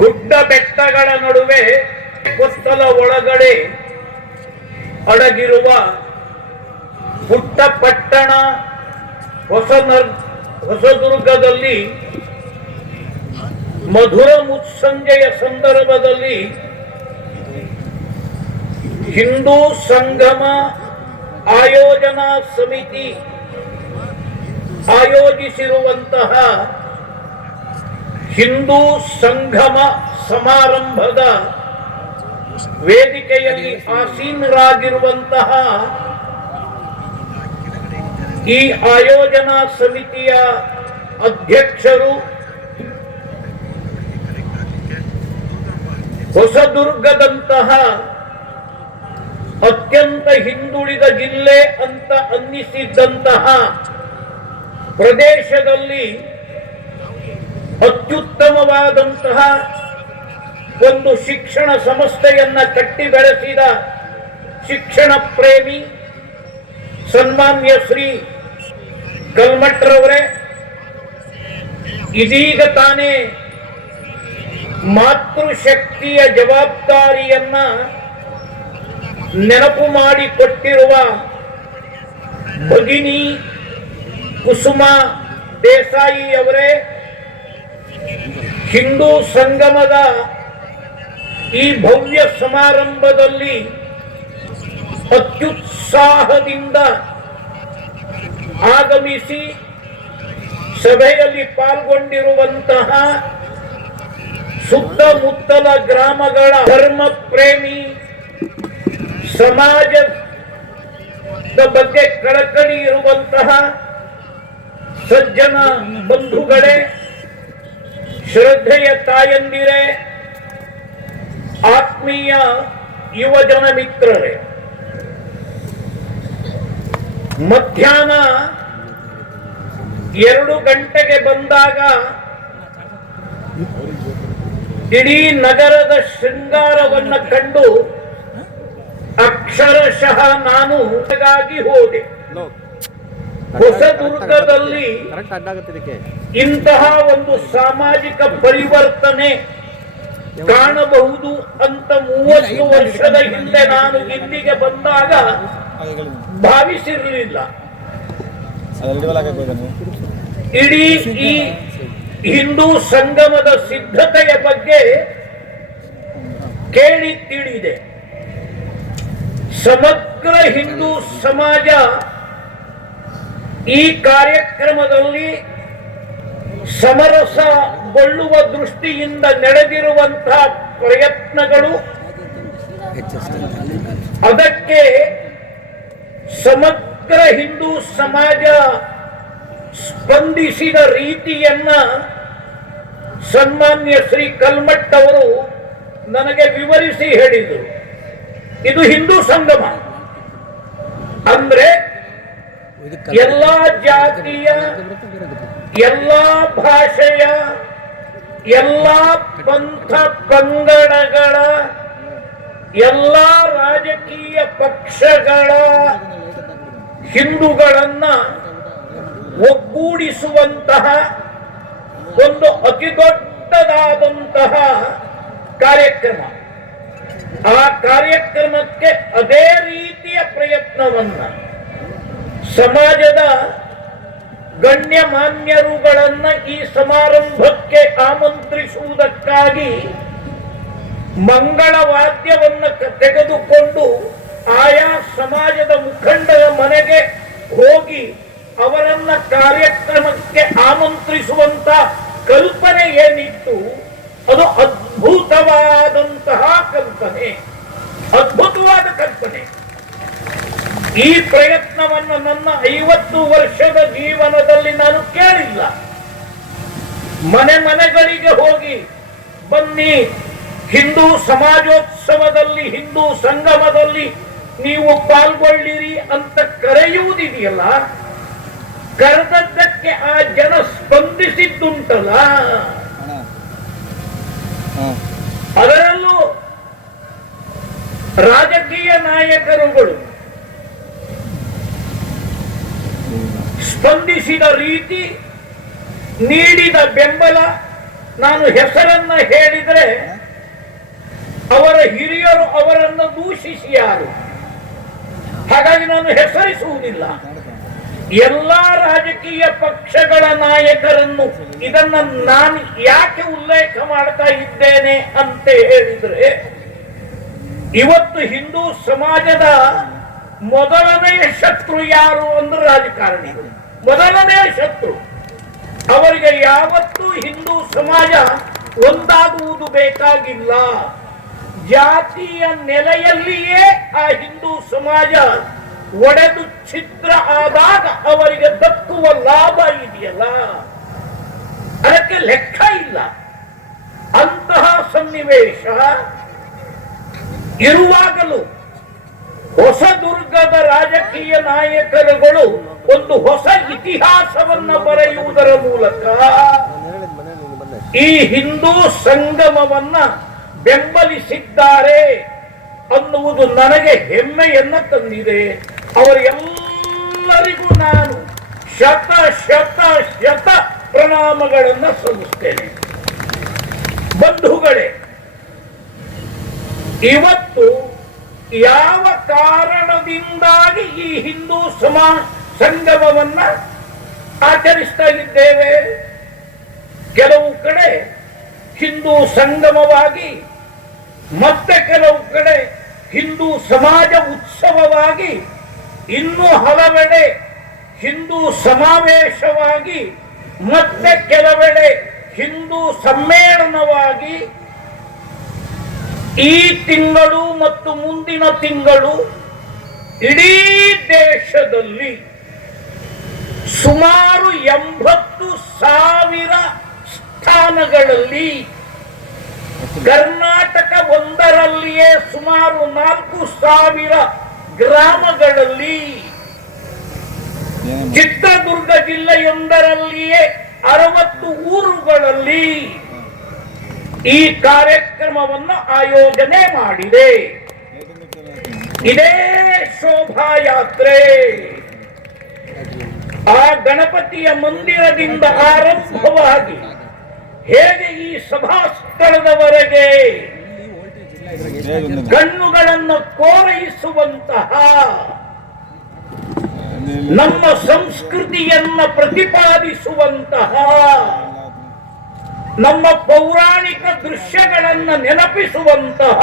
ಗುಡ್ಡ ಬೆಟ್ಟಗಳ ನಡುವೆ ಕೊತ್ತಲ ಒಳಗಡೆ ಅಡಗಿರುವ ಪುಟ್ಟ ಪಟ್ಟಣ ಹೊಸದುರ್ಗದಲ್ಲಿ ಮಧುರ ಮುತ್ಸಂಜೆಯ ಸಂದರ್ಭದಲ್ಲಿ ಹಿಂದೂ ಸಂಗಮ ಆಯೋಜನಾ ಸಮಿತಿ ಆಯೋಜಿಸಿರುವಂತಹ ಹಿಂದೂ ಸಂಗಮ ಸಮಾರಂಭದ ವೇದಿಕೆಯಲ್ಲಿ ಆಸೀನರಾಗಿರುವಂತಹ ಈ ಆಯೋಜನಾ ಸಮಿತಿಯ ಅಧ್ಯಕ್ಷರು ಹೊಸದುರ್ಗದಂತಹ ಅತ್ಯಂತ ಹಿಂದುಳಿದ ಜಿಲ್ಲೆ ಅಂತ ಅನ್ನಿಸಿದ್ದಂತಹ ಪ್ರದೇಶದಲ್ಲಿ ಅತ್ಯುತ್ತಮವಾದಂತಹ ಒಂದು ಶಿಕ್ಷಣ ಸಂಸ್ಥೆಯನ್ನ ಕಟ್ಟಿ ಬೆಳೆಸಿದ ಶಿಕ್ಷಣ ಪ್ರೇಮಿ ಸನ್ಮಾನ್ಯ ಶ್ರೀ ಕಲ್ಮಠ್ರವರೇ ಇದೀಗ ತಾನೇ ಮಾತೃಶಕ್ತಿಯ ಜವಾಬ್ದಾರಿಯನ್ನ ನೆನಪು ಮಾಡಿಕೊಟ್ಟಿರುವ ಭಗಿನಿ ಕುಸುಮಾ ದೇಸಾಯಿ ಅವರೇ, ಹಿಂದೂ ಸಂಗಮದ ಈ ಭವ್ಯ ಸಮಾರಂಭದಲ್ಲಿ ಅತ್ಯುತ್ಸಾಹದಿಂದ ಆಗಮಿಸಿ ಸಭೆಯಲ್ಲಿ ಪಾಲ್ಗೊಂಡಿರುವಂತಹ ಸುತ್ತಮುತ್ತಲ ಗ್ರಾಮಗಳ ಧರ್ಮ ಪ್ರೇಮಿ ಸಮಾಜದ ಬಗ್ಗೆ ಕಳಕಳಿ ಇರುವಂತಹ ಸಜ್ಜನ ಬಂಧುಗಳೇ, ಶ್ರದ್ಧೆಯ ತಾಯಂದಿರೇ, ಆತ್ಮೀಯ ಯುವಜನ ಮಿತ್ರರೇ, ಮಧ್ಯಾಹ್ನ 2 ಗಂಟೆಗೆ ಬಂದಾಗ ಇಡೀ ನಗರದ ಶೃಂಗಾರವನ್ನ ಕಂಡು ಅಕ್ಷರಶಃ ನಾನು ಹೋದೆ. ಹೊಸದುರ್ಗದಲ್ಲಿ ಇಂತಹ ಒಂದು ಸಾಮಾಜಿಕ ಪರಿವರ್ತನೆ ಕಾಣಬಹುದು ಅಂತ 30 ವರ್ಷದ ಹಿಂದೆ ನಾನು ಇಲ್ಲಿಗೆ ಬಂದಾಗ ಭಾವಿಸಿರಲಿಲ್ಲ. ಇಡೀ ಈ ಹಿಂದೂ ಸಂಗಮದ ಸಿದ್ಧತೆಯ ಬಗ್ಗೆ ಕೇಳಿ ತಿಳಿದೆ. ಸಮಗ್ರ ಹಿಂದೂ ಸಮಾಜ ಈ ಕಾರ್ಯಕ್ರಮದಲ್ಲಿ ಸಮರಸಗೊಳ್ಳುವ ದೃಷ್ಟಿಯಿಂದ ನಡೆದಿರುವಂತಹ ಪ್ರಯತ್ನಗಳು, ಅದಕ್ಕೆ ಸಮಗ್ರ ಹಿಂದೂ ಸಮಾಜ ಸ್ಪಂದಿಸಿದ ರೀತಿಯನ್ನ ಸನ್ಮಾನ್ಯ ಶ್ರೀ ಕಲ್ಮಠ್ ಅವರು ನನಗೆ ವಿವರಿಸಿ ಹೇಳಿದರು. ಇದು ಹಿಂದೂ ಸಂಗಮ ಅಂದ್ರೆ ಎಲ್ಲಾ ಜಾತಿಯ, ಎಲ್ಲಾ ಭಾಷೆಯ, ಎಲ್ಲಾ ಪಂಥ ಪಂಗಡಗಳ, ಎಲ್ಲಾ ರಾಜಕೀಯ ಪಕ್ಷಗಳ ಹಿಂದೂಗಳನ್ನ ಒಗ್ಗೂಡಿಸುವಂತಹ ಒಂದು ಅತಿ ದೊಡ್ಡದಾದಂತಹ ಕಾರ್ಯಕ್ರಮ. ಆ ಕಾರ್ಯಕ್ರಮಕ್ಕೆ ಅದೇ ರೀತಿಯ ಪ್ರಯತ್ನವನ್ನ ಸಮಾಜದ ಗಣ್ಯಮಾನ್ಯರುಗಳನ್ನ ಈ ಸಮಾರಂಭಕ್ಕೆ ಆಮಂತ್ರಿಸುವುದಕ್ಕಾಗಿ ಮಂಗಳವಾದ್ಯವನ್ನು ತೆಗೆದುಕೊಂಡು ಆಯಾ ಸಮಾಜದ ಮುಖಂಡರ ಮನೆಗೆ ಹೋಗಿ ಅವರನ್ನ ಕಾರ್ಯಕ್ರಮಕ್ಕೆ ಆಮಂತ್ರಿಸುವಂತ ಕಲ್ಪನೆ ಏನಿತ್ತು, ಅದು ಅದ್ಭುತವಾದಂತಹ ಕಲ್ಪನೆ, ಅದ್ಭುತವಾದ ಕಲ್ಪನೆ. ಈ ಪ್ರಯತ್ನವನ್ನು ನನ್ನ 50 ವರ್ಷದ ಜೀವನದಲ್ಲಿ ನಾನು ಕೇಳಿಲ್ಲ. ಮನೆಗಳಿಗೆ ಹೋಗಿ ಬನ್ನಿ, ಹಿಂದೂ ಸಮಾಜೋತ್ಸವದಲ್ಲಿ, ಹಿಂದೂ ಸಂಗಮದಲ್ಲಿ ನೀವು ಪಾಲ್ಗೊಳ್ಳಿರಿ ಅಂತ ಕರೆಯುವುದಿದೆಯಲ್ಲ, ಕರೆದದ್ದಕ್ಕೆ ಆ ಜನ ಸ್ಪಂದಿಸಿದ್ದುಂಟಲ್ಲ, ಅದರಲ್ಲೂ ರಾಜಕೀಯ ನಾಯಕರುಗಳು ಸ್ಪಂದಿಸಿದ ರೀತಿ, ನೀಡಿದ ಬೆಂಬಲ ನಾನು ಹೆಸರನ್ನ ಹೇಳಿದರೆ ಅವರ ಹಿರಿಯರು ಅವರನ್ನು ದೂಷಿಸಿ ಯಾರು, ಹಾಗಾಗಿ ನಾನು ಹೆಸರಿಸುವುದಿಲ್ಲ. ಎಲ್ಲಾ ರಾಜಕೀಯ ಪಕ್ಷಗಳ ನಾಯಕರನ್ನು ಇದನ್ನ ನಾನು ಯಾಕೆ ಉಲ್ಲೇಖ ಮಾಡ್ತಾ ಇದ್ದೇನೆ ಅಂತ ಹೇಳಿದ್ರೆ, ಇವತ್ತು ಹಿಂದೂ ಸಮಾಜದ ಮೊದಲನೆಯ ಶತ್ರು ಯಾರು ಅಂದ್ರೆ ರಾಜಕಾರಣಿಗಳು. ಮೊದಲನೆಯ ಶತ್ರು. ಅವರಿಗೆ ಯಾವತ್ತೂ ಹಿಂದೂ ಸಮಾಜ ಒಂದಾಗುವುದು ಬೇಕಾಗಿಲ್ಲ. ಜಾತಿಯ ನೆಲೆಯಲ್ಲಿಯೇ ಆ ಹಿಂದೂ ಸಮಾಜ ಒಡೆದು ಛಿದ್ರ ಆದಾಗ ಅವರಿಗೆ ದಕ್ಕುವ ಲಾಭ ಇದೆಯಲ್ಲ, ಅದಕ್ಕೆ ಲೆಕ್ಕ ಇಲ್ಲ. ಅಂತಹ ಸನ್ನಿವೇಶ ಇರುವಾಗಲೂ ಹೊಸದುರ್ಗದ ರಾಜಕೀಯ ನಾಯಕರುಗಳು ಒಂದು ಹೊಸ ಇತಿಹಾಸವನ್ನ ಬರೆಯುವುದರ ಮೂಲಕ ಈ ಹಿಂದೂ ಸಂಗಮವನ್ನ ಬೆಂಬಲಿಸಿದ್ದಾರೆ ಅನ್ನುವುದು ನನಗೆ ಹೆಮ್ಮೆಯನ್ನ ತಂದಿದೆ. ಅವರೆಲ್ಲರಿಗೂ ನಾನು ಶತ ಶತ ಶತ ಪ್ರಣಾಮಗಳನ್ನು ಸಲ್ಲಿಸ್ತೇನೆ. ಬಂಧುಗಳೇ, ಇವತ್ತು ಯಾವ ಕಾರಣದಿಂದಾಗಿ ಈ ಹಿಂದೂ ಸಂಗಮವನ್ನ ಆಚರಿಸ್ತಾ ಇದ್ದೇವೆ? ಕೆಲವು ಕಡೆ ಹಿಂದೂ ಸಂಗಮವಾಗಿ, ಮತ್ತೆ ಕೆಲವು ಕಡೆ ಹಿಂದೂ ಸಮಾಜ ಉತ್ಸವವಾಗಿ, ಇನ್ನೂ ಹಲವೆಡೆ ಹಿಂದೂ ಸಮಾವೇಶವಾಗಿ, ಮತ್ತೆ ಕೆಲವೆಡೆ ಹಿಂದೂ ಸಮ್ಮೇಳನವಾಗಿ ಈ ತಿಂಗಳು ಮತ್ತು ಮುಂದಿನ ತಿಂಗಳು ಇಡೀ ದೇಶದಲ್ಲಿ ಸುಮಾರು 80,000 ಸ್ಥಾನಗಳಲ್ಲಿ, ಕರ್ನಾಟಕ ಒಂದರಲ್ಲಿಯೇ ಸುಮಾರು 4,000 ಗ್ರಾಮಗಳಲ್ಲಿ, ಚಿತ್ರದುರ್ಗ ಜಿಲ್ಲೆಯೊಂದರಲ್ಲಿಯೇ 60 ಊರುಗಳಲ್ಲಿ ಈ ಕಾರ್ಯಕ್ರಮವನ್ನು ಆಯೋಜನೆ ಮಾಡಿದೆ. ಇದೇ ಶೋಭಾಯಾತ್ರೆ ಆ ಗಣಪತಿಯ ಮಂದಿರದಿಂದ ಆರಂಭವಾಗಿ ಹೇಗೆ ಈ ಸಭಾಸ್ಥಳದವರೆಗೆ ಕಣ್ಣುಗಳನ್ನು ಕೋರೈಸುವಂತಹ, ನಮ್ಮ ಸಂಸ್ಕೃತಿಯನ್ನ ಪ್ರತಿಪಾದಿಸುವಂತಹ, ನಮ್ಮ ಪೌರಾಣಿಕ ದೃಶ್ಯಗಳನ್ನು ನೆನಪಿಸುವಂತಹ,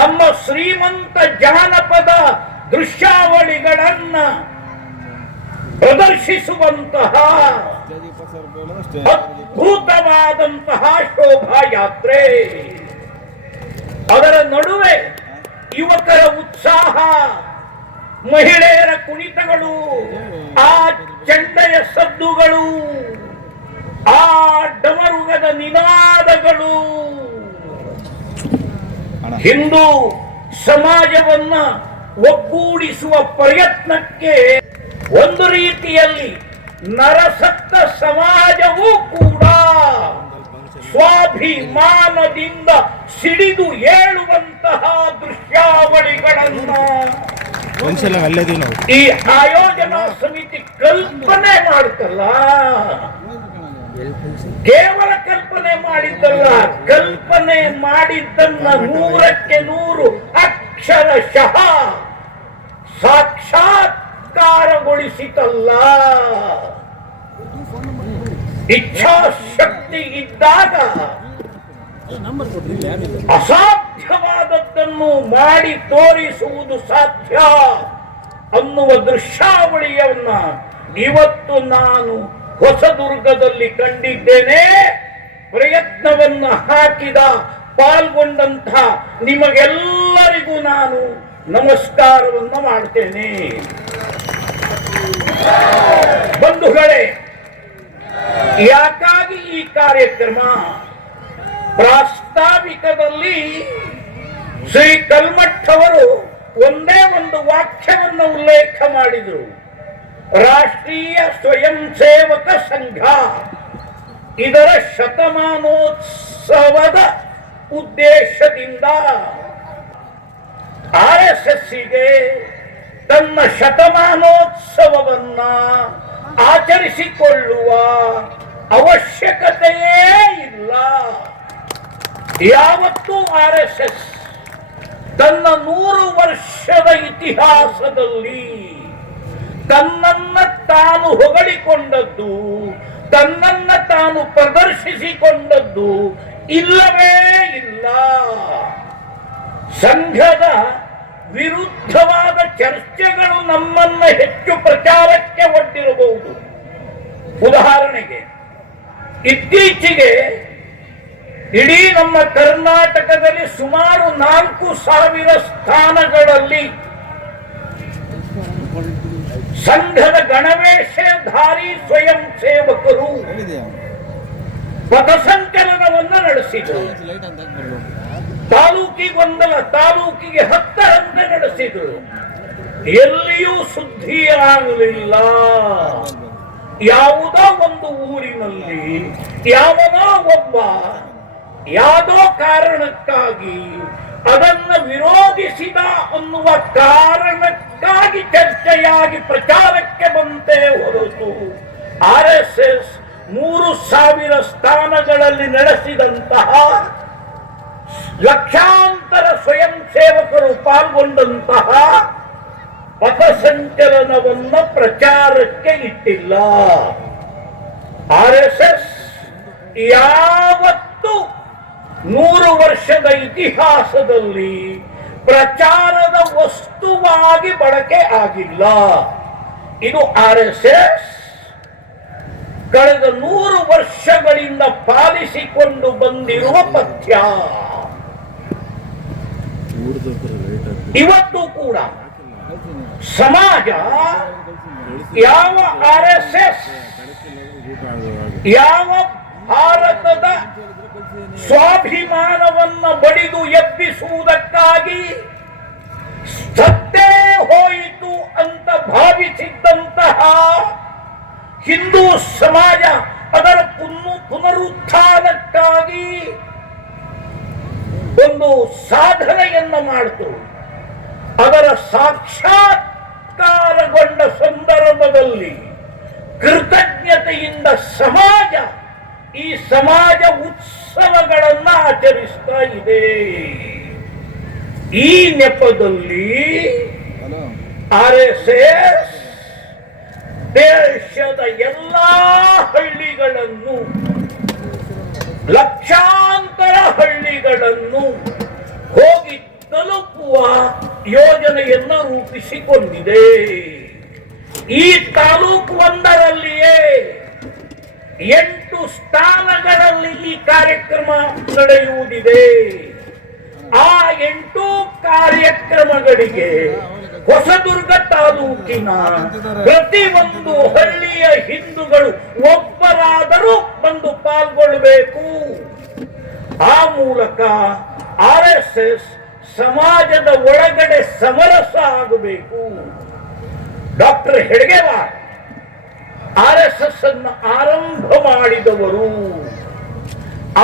ನಮ್ಮ ಶ್ರೀಮಂತ ಜಾನಪದ ದೃಶ್ಯಾವಳಿಗಳನ್ನ ಪ್ರದರ್ಶಿಸುವಂತಹ ಅದ್ಭುತವಾದಂತಹ ಶೋಭಾಯಾತ್ರೆ. ಅದರ ನಡುವೆ ಯುವಕರ ಉತ್ಸಾಹ, ಮಹಿಳೆಯರ ಕುಣಿತಗಳು, ಆ ಚಂಡೆಯ ಸದ್ದುಗಳು, ಆ ಡಮರುಗದ ನಿನಾದಗಳು ಹಿಂದೂ ಸಮಾಜವನ್ನ ಒಗ್ಗೂಡಿಸುವ ಪ್ರಯತ್ನಕ್ಕೆ ಒಂದು ರೀತಿಯಲ್ಲಿ ನರಸತ್ತ ಸಮಾಜವೂ ಕೂಡ ಸ್ವಾಭಿಮಾನದಿಂದ ಸಿಡಿದು ಏಳುವಂತಹ ದೃಶ್ಯಾವಳಿಗಳನ್ನು ಈ ಆಯೋಜನಾ ಸಮಿತಿ ಕಲ್ಪನೆ ಮಾಡುತ್ತಲ್ಲ, ಕೇವಲ ಕಲ್ಪನೆ ಮಾಡಿದ್ದಲ್ಲ, ಕಲ್ಪನೆ ಮಾಡಿದ್ದನ್ನ 100% ಅಕ್ಷರಶಃ ಸಾಕ್ಷಾತ್ಕಾರಗೊಳಿಸಿತಲ್ಲ. ಇಚ್ಛಾಶಕ್ತಿ ಇದ್ದಾಗ ಅಸಾಧ್ಯವಾದದ್ದನ್ನು ಮಾಡಿ ತೋರಿಸುವುದು ಸಾಧ್ಯ ಅನ್ನುವ ದೃಶ್ಯಾವಳಿಯನ್ನ ಇವತ್ತು ನಾನು ಹೊಸದುರ್ಗದಲ್ಲಿ ಕಂಡಿದ್ದೇನೆ. ಪ್ರಯತ್ನವನ್ನ ಹಾಕಿದ, ಪಾಲ್ಗೊಂಡಂತಹ ನಿಮಗೆಲ್ಲರಿಗೂ ನಾನು ನಮಸ್ಕಾರವನ್ನು ಮಾಡ್ತೇನೆ. ಬಂಧುಗಳೇ, ಯಾಕಾಗಿ ಈ ಕಾರ್ಯಕ್ರಮ? ಪ್ರಾಸ್ತಾವಿಕದಲ್ಲಿ ಶ್ರೀ ಕಲ್ಮಠ್ ಅವರು ಒಂದೇ ಒಂದು ವಾಕ್ಯವನ್ನು ಉಲ್ಲೇಖ ಮಾಡಿದರು. ರಾಷ್ಟ್ರೀಯ ಸ್ವಯಂ ಸೇವಕ ಸಂಘ ಇದರ ಶತಮಾನೋತ್ಸವದ ಉದ್ದೇಶದಿಂದ RSSಗೆ ತನ್ನ ಶತಮಾನೋತ್ಸವವನ್ನ ಆಚರಿಸಿಕೊಳ್ಳುವ ಅವಶ್ಯಕತೆಯೇ ಇಲ್ಲ. ಯಾವತ್ತೂ RSS ತನ್ನ 100 ವರ್ಷದ ಇತಿಹಾಸದಲ್ಲಿ ತನ್ನನ್ನ ತಾನು ಹೊಗಳಿಕೊಂಡದ್ದು, ತನ್ನನ್ನ ತಾನು ಪ್ರದರ್ಶಿಸಿಕೊಂಡದ್ದು ಇಲ್ಲವೇ ಇಲ್ಲ. ಸಂಘದ ವಿರುದ್ಧವಾದ ಚರ್ಚೆಗಳು ನಮ್ಮನ್ನ ಹೆಚ್ಚು ಪ್ರಚಾರಕ್ಕೆ ಒಡ್ಡಿರಬಹುದು. ಉದಾಹರಣೆಗೆ, ಇತ್ತೀಚೆಗೆ ಇಡೀ ನಮ್ಮ ಕರ್ನಾಟಕದಲ್ಲಿ ಸುಮಾರು 4,000 ಸ್ಥಾನಗಳಲ್ಲಿ ಸಂಘದ ಗಣವೇಷಧಾರಿ ಸ್ವಯಂ ಸೇವಕರು ಪಥಸಂಚಲನವನ್ನು ನಡೆಸಿದರು. ತಾಲೂಕಿಗೊಂದಲ್ಲ, ತಾಲೂಕಿಗೆ 10ರಂತೆ ನಡೆಸಿದರು. ಎಲ್ಲಿಯೂ ಸುದ್ದಿಯಾಗಲಿಲ್ಲ. ಯಾವುದೋ ಒಂದು ಊರಿನಲ್ಲಿ ಯಾವನೋ ಒಬ್ಬ ಯಾವುದೋ ಕಾರಣಕ್ಕಾಗಿ ಅದನ್ನು ವಿರೋಧಿಸಿದ ಅನ್ನುವ ಕಾರಣಕ್ಕಾಗಿ ಚರ್ಚೆಯಾಗಿ ಪ್ರಚಾರಕ್ಕೆ ಬಂತೆ ಹೊರತು RSS 3,000 ಸ್ಥಾನಗಳಲ್ಲಿ ನಡೆಸಿದಂತಹ ಲಕ್ಷಾಂತರ ಸ್ವಯಂ ಸೇವಕರು ಪಾಲ್ಗೊಂಡಂತಹ ಪಥಸಂಚಲನವನ್ನ ಪ್ರಚಾರಕ್ಕೆ ಇಟ್ಟಿಲ್ಲ. RSS ಯಾವತ್ತು 100 ವರ್ಷದ ಇತಿಹಾಸದಲ್ಲಿ ಪ್ರಚಾರದ ವಸ್ತುವಾಗಿ ಬಳಕೆ ಆಗಿಲ್ಲ. ಇದು RSS ಕಳೆದ 100 ವರ್ಷಗಳಿಂದ ಪಾಲಿಸಿಕೊಂಡು ಬಂದಿರುವ ಪಥ್ಯ. ಇವತ್ತು ಕೂಡ ಸಮಾಜ ಯಾವ RSS ಯಾವ ಭಾರತದ ಸ್ವಾಭಿಮಾನವನ್ನ ಬಡಿದು ಎಬ್ಬಿಸುವುದಕ್ಕಾಗಿ ಸತ್ತೇ ಹೋಯಿತು ಅಂತ ಭಾವಿಸಿದ್ದಂತಹ ಹಿಂದೂ ಸಮಾಜ ಅದರ ಪುನರುತ್ಥಾನಕ್ಕಾಗಿ ಒಂದು ಸಾಧನೆಯನ್ನ ಮಾಡಿತು. ಅದರ ಸಾಕ್ಷಾತ್ಕಾರಗೊಂಡ ಸಂದರ್ಭದಲ್ಲಿ ಕೃತಜ್ಞತೆಯಿಂದ ಸಮಾಜ ಈ ಸಮಾಜ ಉತ್ಸವಗಳನ್ನ ಆಚರಿಸ್ತಾ ಇದೆ. ಈ ನೆಪದಲ್ಲಿ RSS ದೇಶದ ಎಲ್ಲಾ ಹಳ್ಳಿಗಳನ್ನು, ಲಕ್ಷಾಂತರ ಹಳ್ಳಿಗಳನ್ನು ಹೋಗಿ ತಲುಪುವ ಯೋಜನೆಯನ್ನು ರೂಪಿಸಿಕೊಂಡಿದೆ. ಈ ತಾಲೂಕು ಒಂದರಲ್ಲಿಯೇ 8 ಸ್ಥಾನಗಳಲ್ಲಿ ಈ ಕಾರ್ಯಕ್ರಮ ನಡೆಯುವುದಿದೆ. ಆ 8 ಕಾರ್ಯಕ್ರಮಗಳಿಗೆ ಹೊಸದುರ್ಗ ತಾಲೂಕಿನ ಪ್ರತಿಯೊಂದು ಹಳ್ಳಿಯ ಹಿಂದೂಗಳು ಒಬ್ಬರಾದರೂ ಬಂದು ಪಾಲ್ಗೊಳ್ಳಬೇಕು. ಆ ಮೂಲಕ RSS ಸಮಾಜದ ಒಳಗಡೆ ಸಮರಸ ಆಗಬೇಕು. ಡಾಕ್ಟರ್ ಹೆಡ್ಗೇವಾರ್ RSS ಅನ್ನು ಆರಂಭ ಮಾಡಿದವರು.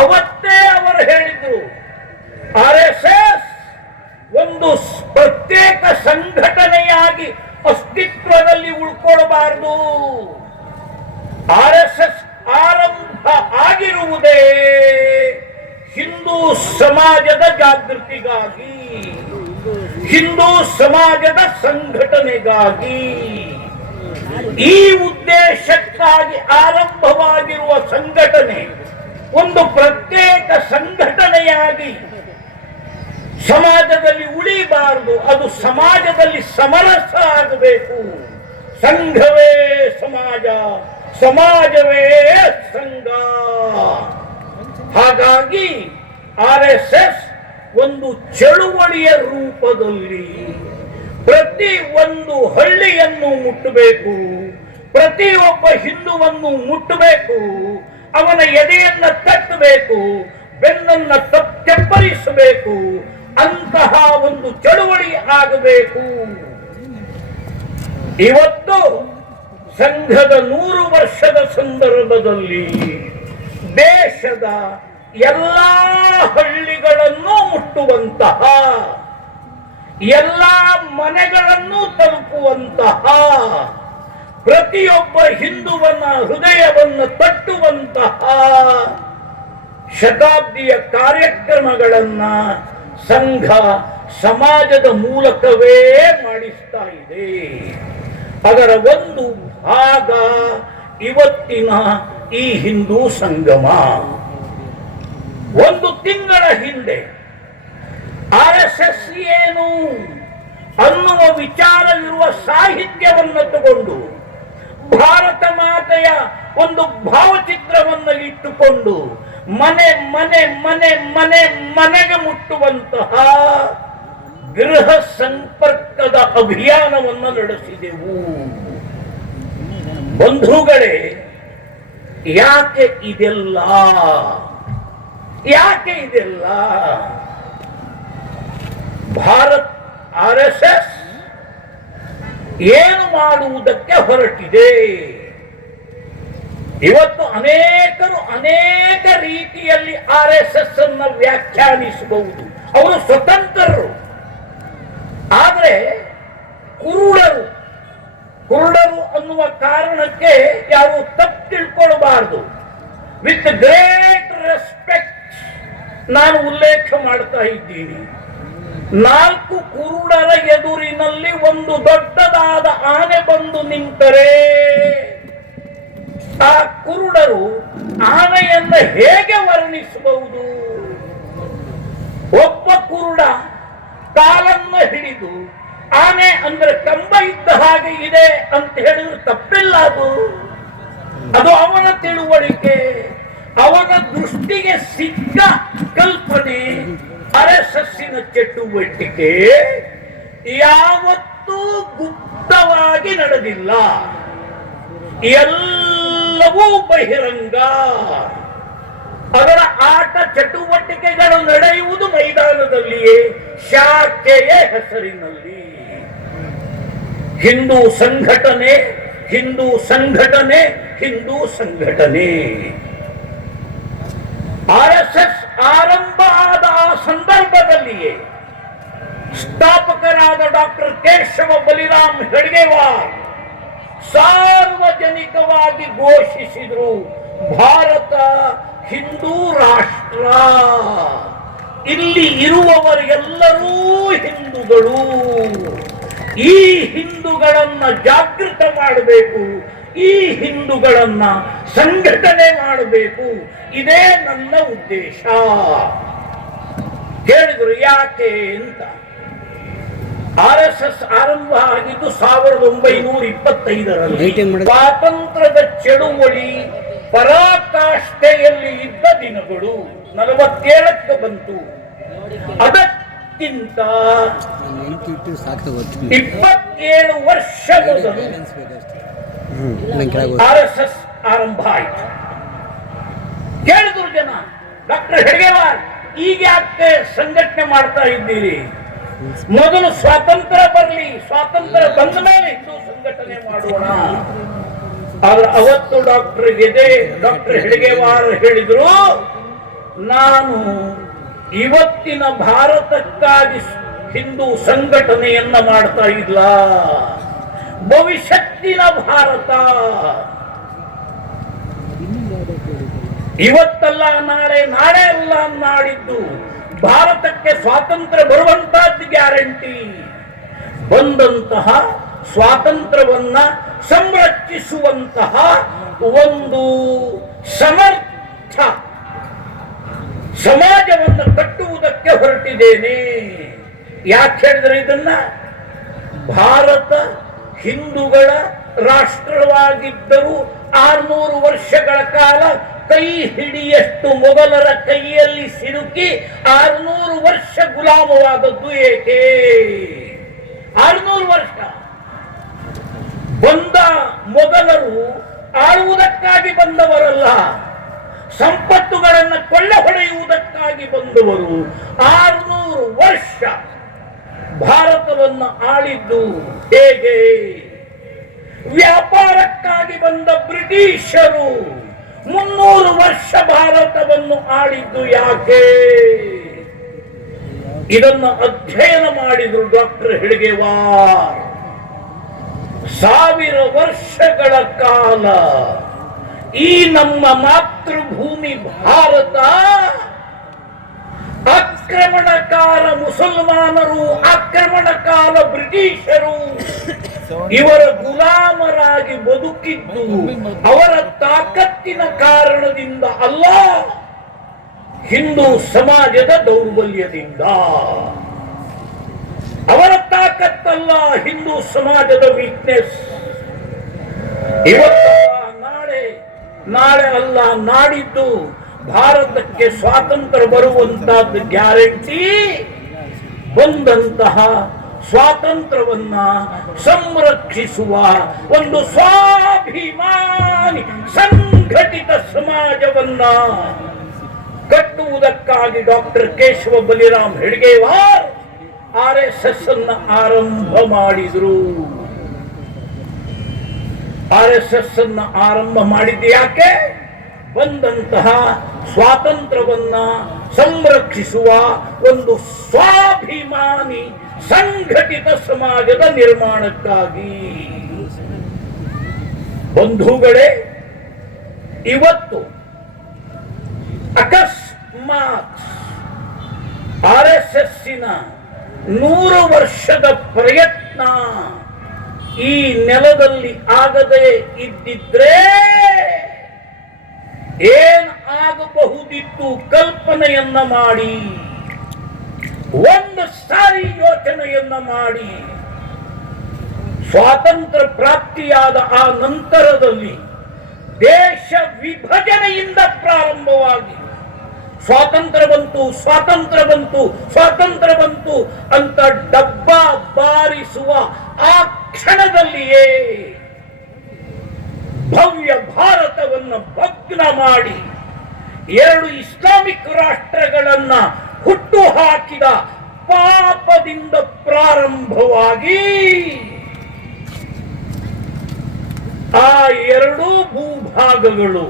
ಅವತ್ತೇ ಅವರು ಹೇಳಿದ್ರು, RSS ಒಂದು ಪ್ರತ್ಯೇಕ ಸಂಘಟನೆಯಾಗಿ ಅಸ್ತಿತ್ವದಲ್ಲಿ ಉಳ್ಕೊಳ್ಬಾರದು. RSS ಆರಂಭ ಆಗಿರುವುದೇ ಹಿಂದೂ ಸಮಾಜದ ಜಾಗೃತಿಗಾಗಿ, ಹಿಂದೂ ಸಮಾಜದ ಸಂಘಟನೆಗಾಗಿ. ಈ ಉದ್ದೇಶಕ್ಕಾಗಿ ಆರಂಭವಾಗಿರುವ ಸಂಘಟನೆ ಒಂದು ಪ್ರತ್ಯೇಕ ಸಂಘಟನೆಯಾಗಿ ಸಮಾಜದಲ್ಲಿ ಉಳಿಬಾರದು. ಅದು ಸಮಾಜದಲ್ಲಿ ಸಮರಸ ಆಗಬೇಕು. ಸಂಘವೇ ಸಮಾಜ, ಸಮಾಜವೇ ಸಂಘ. ಹಾಗಾಗಿ RSS ಒಂದು ಚಳುವಳಿಯ ರೂಪದಲ್ಲಿ ಪ್ರತಿ ಒಂದು ಹಳ್ಳಿಯನ್ನು ಮುಟ್ಟಬೇಕು, ಪ್ರತಿಯೊಬ್ಬ ಹಿಂದುವನ್ನು ಮುಟ್ಟಬೇಕು, ಅವನ ಎದೆಯನ್ನ ತಟ್ಟಬೇಕು, ಬೆನ್ನನ್ನ ತೆಪ್ಪರಿಸಬೇಕು. ಅಂತಹ ಒಂದು ಚಳುವಳಿ ಆಗಬೇಕು. ಇವತ್ತು ಸಂಘದ 100 ವರ್ಷದ ಸಂದರ್ಭದಲ್ಲಿ ದೇಶದ ಎಲ್ಲಾ ಹಳ್ಳಿಗಳನ್ನು ಮುಟ್ಟುವಂತಹ, ಎಲ್ಲಾ ಮನೆಗಳನ್ನು ತಲುಪುವಂತಹ ಪ್ರತಿಯೊಬ್ಬ ಹಿಂದುವನ್ನ ಹೃದಯವನ್ನು ತಟ್ಟುವಂತಹ ಶತಾಬ್ದಿಯ ಕಾರ್ಯಕ್ರಮಗಳನ್ನ ಸಂಘ ಸಮಾಜದ ಮೂಲಕವೇ ಮಾಡಿಸ್ತಾ ಇದೆ. ಅದರ ಒಂದು ಭಾಗ ಇವತ್ತಿನ ಈ ಹಿಂದೂ ಸಂಗಮ. ಒಂದು ತಿಂಗಳ ಹಿಂದೆ RSS ಏನು ಅನ್ನುವ ವಿಚಾರವಿರುವ ಸಾಹಿತ್ಯವನ್ನು ತಗೊಂಡು ಭಾರತ ಮಾತೆಯ ಒಂದು ಭಾವಚಿತ್ರವನ್ನು ಇಟ್ಟುಕೊಂಡು ಮನೆ ಮನೆ ಮನೆ ಮನೆ ಮನೆಗೆ ಮುಟ್ಟುವಂತಹ ಗೃಹ ಸಂಪರ್ಕದ ಅಭಿಯಾನವನ್ನು ನಡೆಸಿದೆವು. ಬಂಧುಗಳೇ, ಯಾಕೆ ಇದೆಲ್ಲ? ಭಾರತ್ RSS ಏನು ಮಾಡುವುದಕ್ಕೆ ಹೊರಟಿದೆ? ಇವತ್ತು ಅನೇಕರು ಅನೇಕ ರೀತಿಯಲ್ಲಿ RSS ಅನ್ನು ವ್ಯಾಖ್ಯಾನಿಸಬಹುದು. ಅವರು ಸ್ವತಂತ್ರರು. ಆದರೆ ಕುರುಡರು ಅನ್ನುವ ಕಾರಣಕ್ಕೆ ಯಾರು ತಪ್ಪು ತಿಳ್ಕೊಳ್ಬಾರದು. ವಿತ್ ಗ್ರೇಟ್ ರೆಸ್ಪೆಕ್ಟ್ ನಾನು ಉಲ್ಲೇಖ ಮಾಡ್ತಾ ಇದ್ದೀನಿ. 4 ಕುರುಡರ ಎದುರಿನಲ್ಲಿ ಒಂದು ದೊಡ್ಡದಾದ ಆನೆ ಬಂದು ನಿಂತರೆ ಆ ಕುರುಡರು ಆನೆಯನ್ನು ಹೇಗೆ ವರ್ಣಿಸಬಹುದು? ಒಬ್ಬ ಕುರುಡ ಕಾಲನ್ನು ಹಿಡಿದು ಆನೆ ಅಂದ್ರೆ ಕಂಬ ಇದ್ದ ಹಾಗೆ ಇದೆ ಅಂತ ಹೇಳಿದ್ರೆ ತಪ್ಪಿಲ್ಲ. ಅದು ಅವನ ತಿಳುವಳಿಕೆ, ಅವನ ದೃಷ್ಟಿಗೆ ಸಿಕ್ಕ ಕಲ್ಪನೆ. RSSನ ಚಟುವಟಿಕೆ ಯಾವತ್ತೂ ಗುಪ್ತವಾಗಿ ನಡೆದಿಲ್ಲ. ಎಲ್ಲವೂ ಬಹಿರಂಗ. ಅದರ ಆಟ ಚಟುವಟಿಕೆಗಳು ನಡೆಯುವುದು ಮೈದಾನದಲ್ಲಿಯೇ, ಶಾಖೆಯ ಹೆಸರಿನಲ್ಲಿ. ಹಿಂದೂ ಸಂಘಟನೆ RSS ಆರಂಭ ಆದ ಆ ಸಂದರ್ಭದಲ್ಲಿಯೇ ಸ್ಥಾಪಕರಾದ ಡಾಕ್ಟರ್ ಕೇಶವ ಬಲಿರಾಮ್ ಹೆಡ್ಗೇವಾರ್ ಸಾರ್ವಜನಿಕವಾಗಿ ಘೋಷಿಸಿದರು, ಭಾರತ ಹಿಂದೂ ರಾಷ್ಟ್ರ. ಇಲ್ಲಿ ಇರುವವರೆಲ್ಲರೂ ಹಿಂದೂಗಳು. ಈ ಹಿಂದೂಗಳನ್ನ ಜಾಗೃತ ಮಾಡಬೇಕು, ಈ ಹಿಂದೂಗಳನ್ನ ಸಂಘಟನೆ ಮಾಡಬೇಕು. ಇದೇ ನನ್ನ ಉದ್ದೇಶ. ಹೇಳಿದ್ರು ಯಾಕೆ ಅಂತ. RSS ಆರಂಭ ಆಗಿದ್ದು 1925ರಲ್ಲಿ. ಸ್ವಾತಂತ್ರ್ಯದ ಚಳುವಳಿ ಪರಾಕಾಷ್ಠೆಯಲ್ಲಿ ಇದ್ದ ದಿನಗಳು. 47ಕ್ಕೆ ಬಂತು. ಅದಕ್ಕಿಂತ 27 ವರ್ಷ ಮೊದಲು RSS ಆರಂಭ ಆಯಿತು. ಕೇಳಿದ್ರು ಜನ, ಡಾಕ್ಟರ್ ಹೆಡ್ಗೇವಾರ್ ಈಗ ಯಾಕೆ ಸಂಘಟನೆ ಮಾಡ್ತಾ ಇದ್ದೀರಿ? ಮೊದಲು ಸ್ವಾತಂತ್ರ್ಯ ಬರಲಿ, ಸ್ವಾತಂತ್ರ್ಯ ಬಂದ ಮೇಲೆ ಹಿಂದೂ ಸಂಘಟನೆ ಮಾಡೋಣ. ಆದ್ರೆ ಅವತ್ತು ಡಾಕ್ಟರ್ ಹೆಡ್ಗೇವಾರ್ ಹೇಳಿದ್ರು, ನಾನು ಇವತ್ತಿನ ಭಾರತಕ್ಕಾಗಿ ಹಿಂದೂ ಸಂಘಟನೆಯನ್ನ ಮಾಡ್ತಾ ಇಲ್ಲ, ಭವಿಷ್ಯತ್ತಿನ ಭಾರತ. ಇವತ್ತಲ್ಲ ನಾಳೆ, ನಾಳೆ ಅಲ್ಲ ನಾಡಿದ್ದು ಭಾರತಕ್ಕೆ ಸ್ವಾತಂತ್ರ್ಯ ಬರುವಂತಹದ್ದು ಗ್ಯಾರಂಟಿ. ಬಂದಂತಹ ಸ್ವಾತಂತ್ರ್ಯವನ್ನ ಸಂರಕ್ಷಿಸುವಂತಹ ಒಂದು ಸಮರ್ಥ ಸಮಾಜವನ್ನು ಕಟ್ಟುವುದಕ್ಕೆ ಹೊರಟಿದ್ದೇನೆ. ಯಾಕೆ ಹೇಳಿದ್ರೆ ಇದನ್ನ? ಭಾರತ ಹಿಂದೂಗಳ ರಾಷ್ಟ್ರವಾಗಿದ್ದರೂ 600 ವರ್ಷಗಳ ಕಾಲ ಕೈ ಹಿಡಿಯಷ್ಟು ಮೊಘಲರ ಕೈಯಲ್ಲಿ ಸಿಲುಕಿ 600 ವರ್ಷ ಗುಲಾಮವಾದದ್ದು ಏಕೆ? 600 ವರ್ಷ ಬಂದ ಮೊಘಲರು ಆಳುವುದಕ್ಕಾಗಿ ಬಂದವರಲ್ಲ, ಸಂಪತ್ತುಗಳನ್ನು ಕೊಳ್ಳೆ ಹೊಡೆಯುವುದಕ್ಕಾಗಿ ಬಂದವರು. 600 ವರ್ಷ ಭಾರತವನ್ನು ಆಳಿದ್ದು ಹೇಗೆ? ವ್ಯಾಪಾರಕ್ಕಾಗಿ ಬಂದ ಬ್ರಿಟಿಷರು 300 ವರ್ಷ ಭಾರತವನ್ನು ಆಳಿದ್ದು ಯಾಕೆ? ಇದನ್ನು ಅಧ್ಯಯನ ಮಾಡಿದ್ರು ಡಾಕ್ಟರ್ ಹೆಡ್ಗೇವಾರ್. 1000 ವರ್ಷಗಳ ಕಾಲ ಈ ನಮ್ಮ ಮಾತೃಭೂಮಿ ಭಾರತ ಆಕ್ರಮಣಕಾರ ಮುಸಲ್ಮಾನರು, ಆಕ್ರಮಣಕಾರ ಬ್ರಿಟಿಷರು ಇವರ ಗುಲಾಮರಾಗಿ ಬದುಕಿದ್ದು ಅವರ ತಾಕತ್ತಿನ ಕಾರಣದಿಂದ ಅಲ್ಲ, ಹಿಂದೂ ಸಮಾಜದ ದೌರ್ಬಲ್ಯದಿಂದ. ಅವರ ತಾಕತ್ತಲ್ಲ, ಹಿಂದೂ ಸಮಾಜದ ವೀಕ್ನೆಸ್. ಇವತ್ತಲ್ಲ ನಾಳೆ, ನಾಳೆ ಅಲ್ಲ ನಾಡಿದ್ದು ಭಾರತಕ್ಕೆ ಸ್ವಾತಂತ್ರ್ಯ ಬರುವಂತಹದ್ದು ಗ್ಯಾರಂಟಿ. ಬಂದಂತಹ ಸ್ವಾತಂತ್ರ್ಯವನ್ನ ಸಂರಕ್ಷಿಸುವ ಒಂದು ಸ್ವಾಭಿಮಾನಿ ಸಂಘಟಿತ ಸಮಾಜವನ್ನ ಕಟ್ಟುವುದಕ್ಕಾಗಿ ಡಾಕ್ಟರ್ ಕೇಶವ ಬಲಿರಾಮ್ ಹೆಡ್ಗೇವಾರ್ RSS ಅನ್ನ ಆರಂಭ ಮಾಡಿದ್ರು. RSS ಅನ್ನ ಆರಂಭ ಮಾಡಿದ್ದು ಯಾಕೆ? ಬಂದಂತಹ ಸ್ವಾತಂತ್ರ್ಯವನ್ನ ಸಂರಕ್ಷಿಸುವ ಒಂದು ಸ್ವಾಭಿಮಾನಿ ಸಂಘಟಿತ ಸಮಾಜದ ನಿರ್ಮಾಣಕ್ಕಾಗಿ. ಬಂಧುಗಳೇ, ಇವತ್ತು ಅಕಸ್ಮಾತ್ RSSನ 100 ವರ್ಷದ ಪ್ರಯತ್ನ ಈ ನೆಲದಲ್ಲಿ ಆಗದೆ ಇದ್ದಿದ್ರೆ ಏನ್ ಆಗಬಹುದಿತ್ತು ಕಲ್ಪನೆಯನ್ನ ಮಾಡಿ, ಒಂದು ಸಾರಿ ಯೋಚನೆಯನ್ನ ಮಾಡಿ. ಸ್ವಾತಂತ್ರ್ಯ ಪ್ರಾಪ್ತಿಯಾದ ಆ ನಂತರದಲ್ಲಿ ದೇಶ ವಿಭಜನೆಯಿಂದ ಪ್ರಾರಂಭವಾಗಿ ಸ್ವಾತಂತ್ರ್ಯ ಬಂತು, ಸ್ವಾತಂತ್ರ್ಯ ಬಂತು, ಸ್ವಾತಂತ್ರ್ಯ ಬಂತು ಅಂತ ಡಬ್ಬ ಬಾರಿಸುವ ಆ ಕ್ಷಣದಲ್ಲಿಯೇ ಭವ್ಯ ಭಾರತವನ್ನು ಭಗ್ನ ಮಾಡಿ 2 ಇಸ್ಲಾಮಿಕ್ ರಾಷ್ಟ್ರಗಳನ್ನ ಹುಟ್ಟು ಹಾಕಿದ ಪಾಪದಿಂದ ಪ್ರಾರಂಭವಾಗಿ ಆ 2 ಭೂಭಾಗಗಳು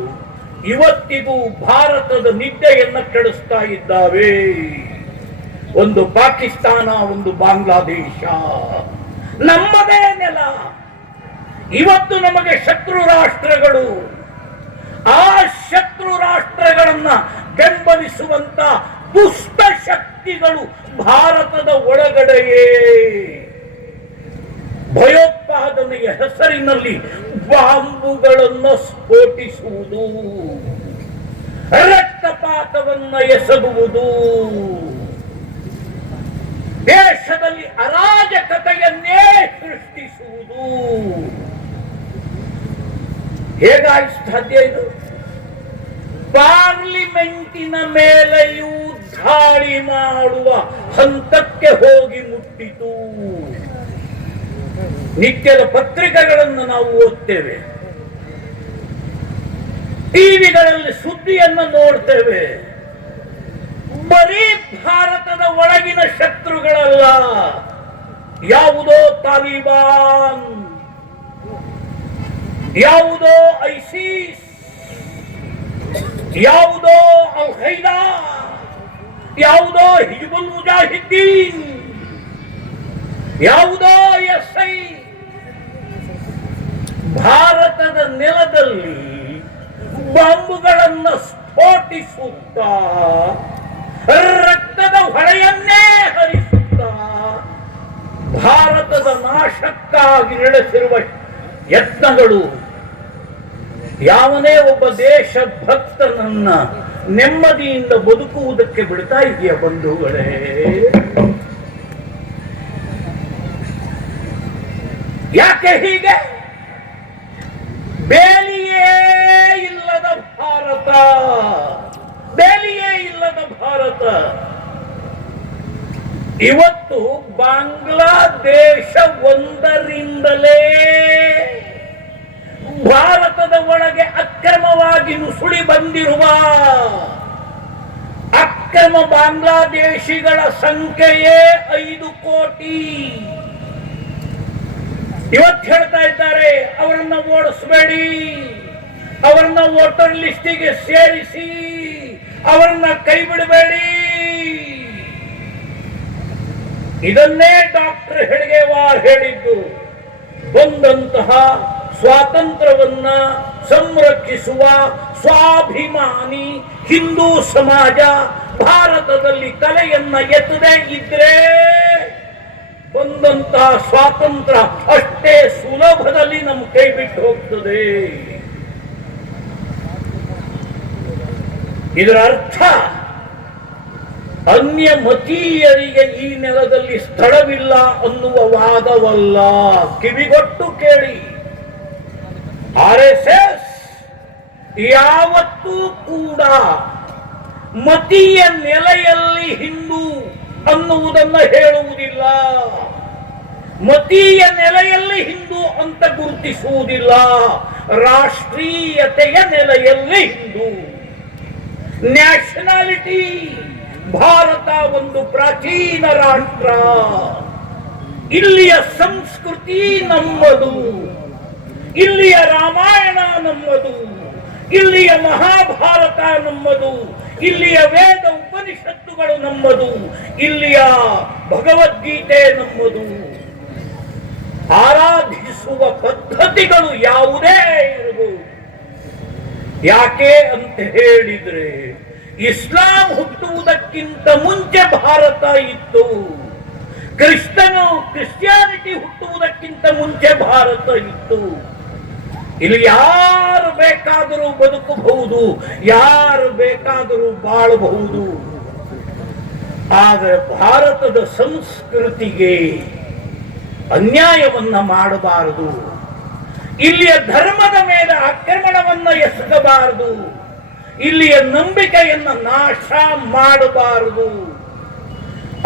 ಇವತ್ತಿಗೂ ಭಾರತದ ನಿದ್ದೆಯನ್ನು ಕೆಡಿಸ್ತಾ ಇದ್ದಾವೆ. ಒಂದು ಪಾಕಿಸ್ತಾನ, ಒಂದು ಬಾಂಗ್ಲಾದೇಶ. ನಮ್ಮದೇ ನೆಲ. ಇವತ್ತು ನಮಗೆ ಶತ್ರು ರಾಷ್ಟ್ರಗಳು. ಆ ಶತ್ರು ರಾಷ್ಟ್ರಗಳನ್ನ ಬೆಂಬಲಿಸುವಂತ ದುಷ್ಟ ಶಕ್ತಿಗಳು ಭಾರತದ ಒಳಗಡೆಯೇ ಭಯೋತ್ಪಾದನೆಯ ಹೆಸರಿನಲ್ಲಿ ಬಾಂಬುಗಳನ್ನು ಸ್ಫೋಟಿಸುವುದು, ರಕ್ತಪಾತವನ್ನು ಎಸಗುವುದು, ದೇಶದಲ್ಲಿ ಅರಾಜಕತೆಯನ್ನೇ ಸೃಷ್ಟಿಸುವುದು. ಹೇಗಾಗಿ ಸಾಧ್ಯ ಇದು? ಪಾರ್ಲಿಮೆಂಟಿನ ಮೇಲೆಯೂ ದಾಳಿ ಮಾಡುವ ಹಂತಕ್ಕೆ ಹೋಗಿ ಮುಟ್ಟಿತು. ನಿತ್ಯದ ಪತ್ರಿಕೆಗಳನ್ನು ನಾವು ಓದ್ತೇವೆ, ಟಿವಿಗಳಲ್ಲಿ ಸುದ್ದಿಯನ್ನು ನೋಡ್ತೇವೆ. ಬರೀ ಭಾರತದ ಒಳಗಿನ ಶತ್ರುಗಳಲ್ಲ, ಯಾವುದೋ ತಾಲಿಬಾನ್, ಯಾವುದೋ ಐಸಿಸ್, ಯಾವುದೋ ಅಲ್ ಖೈದಾ, ಯಾವುದೋ ಹಿಜ್ಬುಲ್ ಮುಜಾಹಿದ್ದೀನ್, ಯಾವುದೋ SI ಭಾರತದ ನೆಲದಲ್ಲಿ ಬಾಂಬುಗಳನ್ನು ಸ್ಫೋಟಿಸುತ್ತಾ ರಕ್ತದ ಹೊಳೆಯನ್ನೇ ಹರಿಸುತ್ತಾ ಭಾರತದ ನಾಶಕ್ಕಾಗಿ ನಡೆಸಿರುವ ಯತ್ನಗಳು ಯಾವನೇ ಒಬ್ಬ ದೇಶಭಕ್ತನನ್ನ ನೆಮ್ಮದಿಯಿಂದ ಬದುಕುವುದಕ್ಕೆ ಬಿಡ್ತಾ ಇದೆಯಾ ಬಂಧುಗಳೇ? ಯಾಕೆ ಹೀಗೆ? ಬೇಲಿಯೇ ಇಲ್ಲದ ಭಾರತ, ಬೇಲಿಯೇ ಇಲ್ಲದ ಭಾರತ. ಇವತ್ತು ಬಾಂಗ್ಲಾದೇಶ ಒಂದರಿಂದಲೇ ಭಾರತದ ಒಳಗೆ ಅಕ್ರಮವಾಗಿ ನುಸುಳಿ ಬಂದಿರುವ ಅಕ್ರಮ ಬಾಂಗ್ಲಾದೇಶಿಗಳ ಸಂಖ್ಯೆಯೇ 5 ಕೋಟಿ. ಇವತ್ತು ಹೇಳ್ತಾ ಇದ್ದಾರೆ, ಅವರನ್ನ ಓಡಿಸಬೇಡಿ, ಅವರನ್ನ ವೋಟರ್ ಲಿಸ್ಟಿಗೆ ಸೇರಿಸಿ, ಅವರನ್ನ ಕೈ ಬಿಡಬೇಡಿ. ಇದನ್ನೇ ಡಾಕ್ಟರ್ ಹೆಡ್ಗೇವಾರ್ ಹೇಳಿದ್ದು. ಬಂದಂತಹ ಸ್ವಾತಂತ್ರ್ಯವನ್ನ ಸಂರಕ್ಷಿಸುವ ಸ್ವಾಭಿಮಾನಿ ಹಿಂದೂ ಸಮಾಜ ಭಾರತದಲ್ಲಿ ತಲೆಯನ್ನ ಎತ್ತದೇ ಇದ್ರೆ ಬಂದಂತಹ ಸ್ವಾತಂತ್ರ್ಯ ಅಷ್ಟೇ ಸುಲಭದಲ್ಲಿ ನಮ್ಮ ಕೈ ಬಿಟ್ಟು ಹೋಗ್ತದೆ. ಇದರ ಅರ್ಥ ಅನ್ಯ ಮತೀಯರಿಗೆ ಈ ನೆಲದಲ್ಲಿ ಸ್ಥಳವಿಲ್ಲ ಅನ್ನುವ ವಾದವಲ್ಲ. ಕಿವಿಗೊಟ್ಟು ಕೇಳಿ, RSS ಯಾವತ್ತೂ ಕೂಡ ಮತೀಯ ನೆಲೆಯಲ್ಲಿ ಹಿಂದೂ ಅನ್ನುವುದನ್ನು ಹೇಳುವುದಿಲ್ಲ, ಮತೀಯ ನೆಲೆಯಲ್ಲಿ ಹಿಂದೂ ಅಂತ ಗುರುತಿಸುವುದಿಲ್ಲ. ರಾಷ್ಟ್ರೀಯತೆಯ ನೆಲೆಯಲ್ಲಿ ಹಿಂದೂ, ನ್ಯಾಷನಾಲಿಟಿ. ಭಾರತ ಒಂದು ಪ್ರಾಚೀನ ರಾಷ್ಟ್ರ, ಇಲ್ಲಿಯ ಸಂಸ್ಕೃತಿ ನಮ್ಮದು, ಇಲ್ಲಿಯ ರಾಮಾಯಣ ನಮ್ಮದು, ಇಲ್ಲಿಯ ಮಹಾಭಾರತ ನಮ್ಮದು, ಇಲ್ಲಿಯ ವೇದ ಉಪನಿಷತ್ತುಗಳು ನಮ್ಮದು, ಇಲ್ಲಿಯ ಭಗವದ್ಗೀತೆ ನಮ್ಮದು. ಆರಾಧಿಸುವ ಪದ್ಧತಿಗಳು ಯಾವುದೇ ಇರಬಹುದು. ಯಾಕೆ ಅಂತ ಹೇಳಿದ್ರೆ ಇಸ್ಲಾಂ ಹುಟ್ಟುವುದಕ್ಕಿಂತ ಮುಂಚೆ ಭಾರತ ಇತ್ತು, ಕ್ರಿಶ್ಚಿಯಾನಿಟಿ ಹುಟ್ಟುವುದಕ್ಕಿಂತ ಮುಂಚೆ ಭಾರತ ಇತ್ತು. ಇಲ್ಲಿ ಯಾರು ಬೇಕಾದರೂ ಬದುಕಬಹುದು, ಯಾರು ಬೇಕಾದರೂ ಬಾಳಬಹುದು. ಆದರೆ ಭಾರತದ ಸಂಸ್ಕೃತಿಗೆ ಅನ್ಯಾಯವನ್ನ ಮಾಡಬಾರದು, ಇಲ್ಲಿಯ ಧರ್ಮದ ಮೇಲೆ ಆಕ್ರಮಣವನ್ನ ಎಸಗಬಾರದು, ಇಲ್ಲಿಯ ನಂಬಿಕೆಯನ್ನ ನಾಶ ಮಾಡಬಾರದು,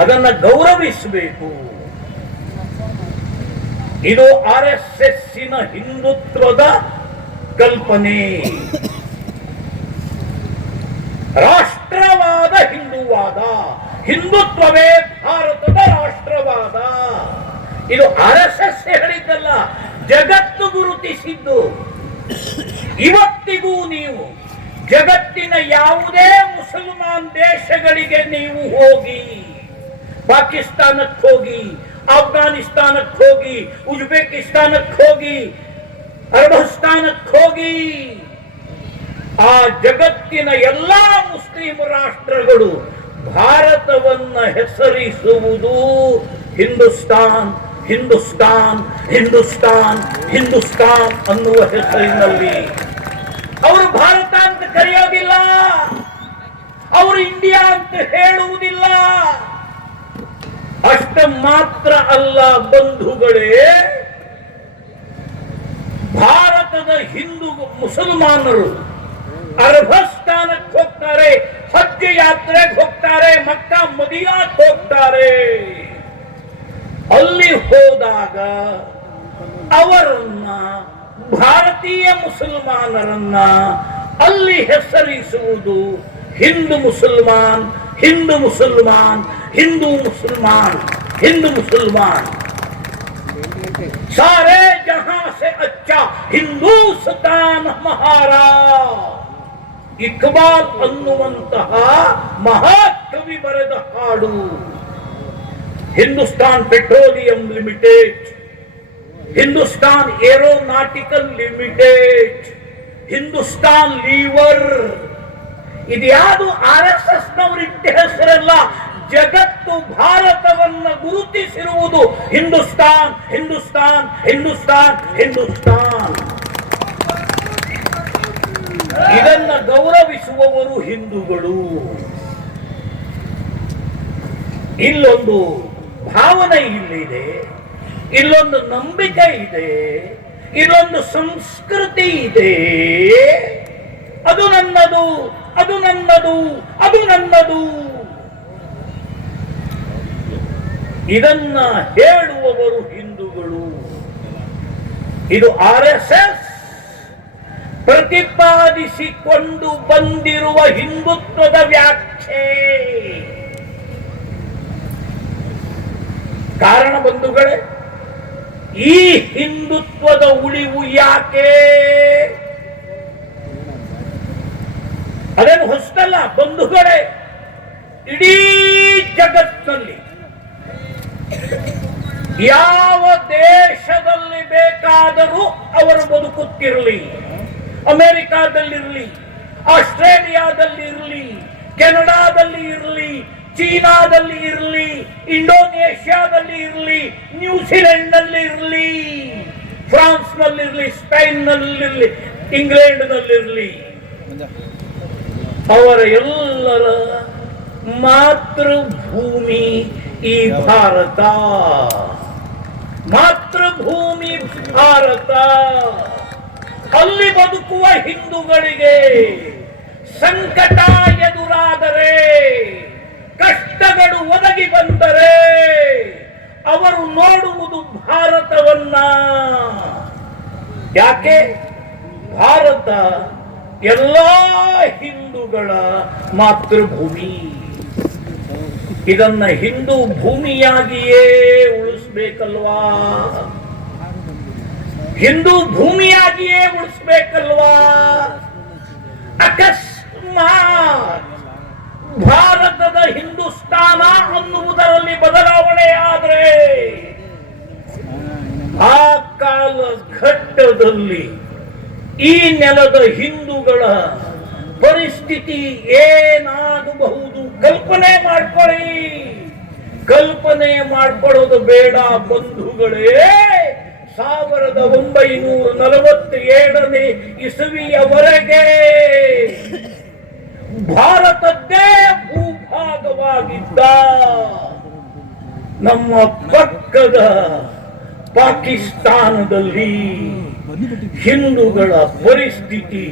ಅದನ್ನ ಗೌರವಿಸಬೇಕು. ಇದು RSSನ ಹಿಂದುತ್ವದ ಕಲ್ಪನೆ. ರಾಷ್ಟ್ರವಾದ ಹಿಂದೂವಾದ, ಹಿಂದುತ್ವವೇ ಭಾರತದ ರಾಷ್ಟ್ರವಾದ. ಇದು RSS ಹೇಳಿದ್ದಲ್ಲ, ಜಗತ್ತು ಗುರುತಿಸಿದ್ದು. ಇವತ್ತಿಗೂ ನೀವು ಜಗತ್ತಿನ ಯಾವುದೇ ಮುಸಲ್ಮಾನ್ ದೇಶಗಳಿಗೆ ನೀವು ಹೋಗಿ, ಪಾಕಿಸ್ತಾನಕ್ಕೆ ಹೋಗಿ, ಅಫ್ಘಾನಿಸ್ತಾನಕ್ಕೆ ಹೋಗಿ, ಉಜ್ಬೇಕಿಸ್ತಾನಕ್ಕೆ ಹೋಗಿ, ಅರಬಸ್ತಾನಕ್ಕೆ ಹೋಗಿ, ಆ ಜಗತ್ತಿನ ಎಲ್ಲಾ ಮುಸ್ಲಿಂ ರಾಷ್ಟ್ರಗಳು ಭಾರತವನ್ನ ಹೆಸರಿಸುವುದು ಹಿಂದೂಸ್ತಾನ್, ಹಿಂದೂಸ್ತಾನ್, ಹಿಂದೂಸ್ತಾನ್, ಹಿಂದೂಸ್ತಾನ್ ಅನ್ನುವ ಹೆಸರಿನಲ್ಲಿ. ಅವರು ಭಾರತ ಅಂತ ಕರೆಯೋದಿಲ್ಲ, ಅವರು ಇಂಡಿಯಾ ಅಂತ ಹೇಳುವುದಿಲ್ಲ. ಅಷ್ಟ ಮಾತ್ರ ಅಲ್ಲ ಬಂಧುಗಳೇ, ಭಾರತದ ಹಿಂದೂ ಮುಸಲ್ಮಾನರು ಅರಬಸ್ತಾನಕ್ಕೆ ಹೋಗ್ತಾರೆ, ಹಜ್ ಯಾತ್ರೆಗೆ ಹೋಗ್ತಾರೆ, ಮಕ್ಕಾ ಮದೀನಾಕ್ಕೆ ಹೋಗ್ತಾರೆ. ಅಲ್ಲಿ ಹೋದಾಗ ಅವರನ್ನ, ಭಾರತೀಯ ಮುಸಲ್ಮಾನರನ್ನ ಅಲ್ಲಿ ಹೆಸರಿಸುವುದು ಹಿಂದೂ ಮುಸಲ್ಮಾನ್, ಹಿಂದೂ ಮುಸಲ್ಮಾನ್, ಹಿಂದೂ ಮುಸಲ್ಮಾನ್, ಹಿಂದೂ ಮುಸಲ್ಮಾನ್. ಸಾರೆ ಜಹಾಂ ಸೆ ಅಚ್ಚಾ ಹಿಂದೂಸ್ತಾನ್ ಹಮಾರಾ. ಇಕ್ಬಾಲ್ ಅನ್ನುವಂತಹ ಮಹಾಕವಿ ಬರೆದ ಹಾಡು. Hindustan petroleum limited, Hindustan aeronautical limited, Hindustan lever. ಇದ್ಯಾವುದು RSS ನವರಿಟ್ಟ ಹೆಸರಲ್ಲ. ಜಗತ್ತು ಭಾರತವನ್ನ ಗುರುತಿಸಿರುವುದು ಹಿಂದೂಸ್ತಾನ್, ಹಿಂದೂಸ್ತಾನ್, ಹಿಂದೂಸ್ತಾನ್, ಹಿಂದೂಸ್ತಾನ್. ಇದನ್ನ ಗೌರವಿಸುವವರು ಹಿಂದೂಗಳು. ಇಲ್ಲೊಂದು ಭಾವನೆ ಇಲ್ಲಿದೆ, ಇಲ್ಲೊಂದು ನಂಬಿಕೆ ಇದೆ, ಇಲ್ಲೊಂದು ಸಂಸ್ಕೃತಿ ಇದೆ. ಅದು ನನ್ನದು, ಅದು ನನ್ನದು, ಅದು ನನ್ನದು. ಇದನ್ನ ಹೇಳುವವರು ಹಿಂದೂಗಳು. ಇದು RSS ಪ್ರತಿಪಾದಿಸಿಕೊಂಡು ಬಂದಿರುವ ಹಿಂದುತ್ವದ ವ್ಯಾಖ್ಯೆ. ಕಾರಣ ಬಂಧುಗಳೇ, ಈ ಹಿಂದುತ್ವದ ಉಳಿವು ಯಾಕೆ? ಅದೇನು ಹೊಸದಲ್ಲ ಬಂಧುಗಳೇ. ಇಡೀ ಜಗತ್ತಿನಲ್ಲಿ ಯಾವ ದೇಶದಲ್ಲಿ ಬೇಕಾದರೂ ಅವರು ಬದುಕುತ್ತಿರಲಿ, ಅಮೆರಿಕಾದಲ್ಲಿರಲಿ, ಆಸ್ಟ್ರೇಲಿಯಾದಲ್ಲಿ ಇರಲಿ, ಕೆನಡಾದಲ್ಲಿ ಇರಲಿ, ಚೀನಾದಲ್ಲಿ ಇರಲಿ, ಇಂಡೋನೇಷ್ಯಾದಲ್ಲಿ ಇರಲಿ, ನ್ಯೂಜಿಲೆಂಡ್ ನಲ್ಲಿ ಇರಲಿ, ಫ್ರಾನ್ಸ್ ನಲ್ಲಿರಲಿ, ಸ್ಪೇನ್ ನಲ್ಲಿರಲಿ, ಇಂಗ್ಲೆಂಡ್ ನಲ್ಲಿರಲಿ, ಅವರ ಎಲ್ಲರ ಮಾತೃಭೂಮಿ ಈ ಭಾರತ. ಮಾತೃಭೂಮಿ ಭಾರತ. ಅಲ್ಲಿ ಬದುಕುವ ಹಿಂದೂಗಳಿಗೆ ಸಂಕಟ ಎದುರಾದರೆ, ಕಷ್ಟಗಳು ಒದಗಿ ಬಂದರೆ ಅವರು ನೋಡುವುದು ಭಾರತವನ್ನ. ಯಾಕೆ? ಭಾರತ ಎಲ್ಲ ಹಿಂದೂಗಳ ಮಾತೃಭೂಮಿ. ಇದನ್ನ ಹಿಂದೂ ಭೂಮಿಯಾಗಿಯೇ ಉಳಿಸ್ಬೇಕಲ್ವಾ? ಹಿಂದೂ ಭೂಮಿಯಾಗಿಯೇ ಉಳಿಸ್ಬೇಕಲ್ವಾ? ಅಕಸ್ಮಾತ್ ಭಾರತದ ಹಿಂದೂಸ್ತಾನ ಅನ್ನುವುದರಲ್ಲಿ ಬದಲಾವಣೆ ಆದರೆ ಆ ಕಾಲಘಟ್ಟದಲ್ಲಿ ಈ ನೆಲದ ಹಿಂದೂಗಳ ಪರಿಸ್ಥಿತಿ ಏನಾಗಬಹುದು ಕಲ್ಪನೆ ಮಾಡ್ಕೊಳ್ಳಿ. ಕಲ್ಪನೆ ಮಾಡ್ಕೊಳ್ಳೋದು ಬೇಡ ಬಂಧುಗಳೇ. 1947ನೇ ಇಸವಿಯವರೆಗೆ ಭಾರತದ್ದೇ ಭೂಭಾಗವಾಗಿದ್ದ ನಮ್ಮ ಪಕ್ಕದ ಪಾಕಿಸ್ತಾನದಲ್ಲಿ ಹಿಂದೂಗಳ ಪರಿಸ್ಥಿತಿ,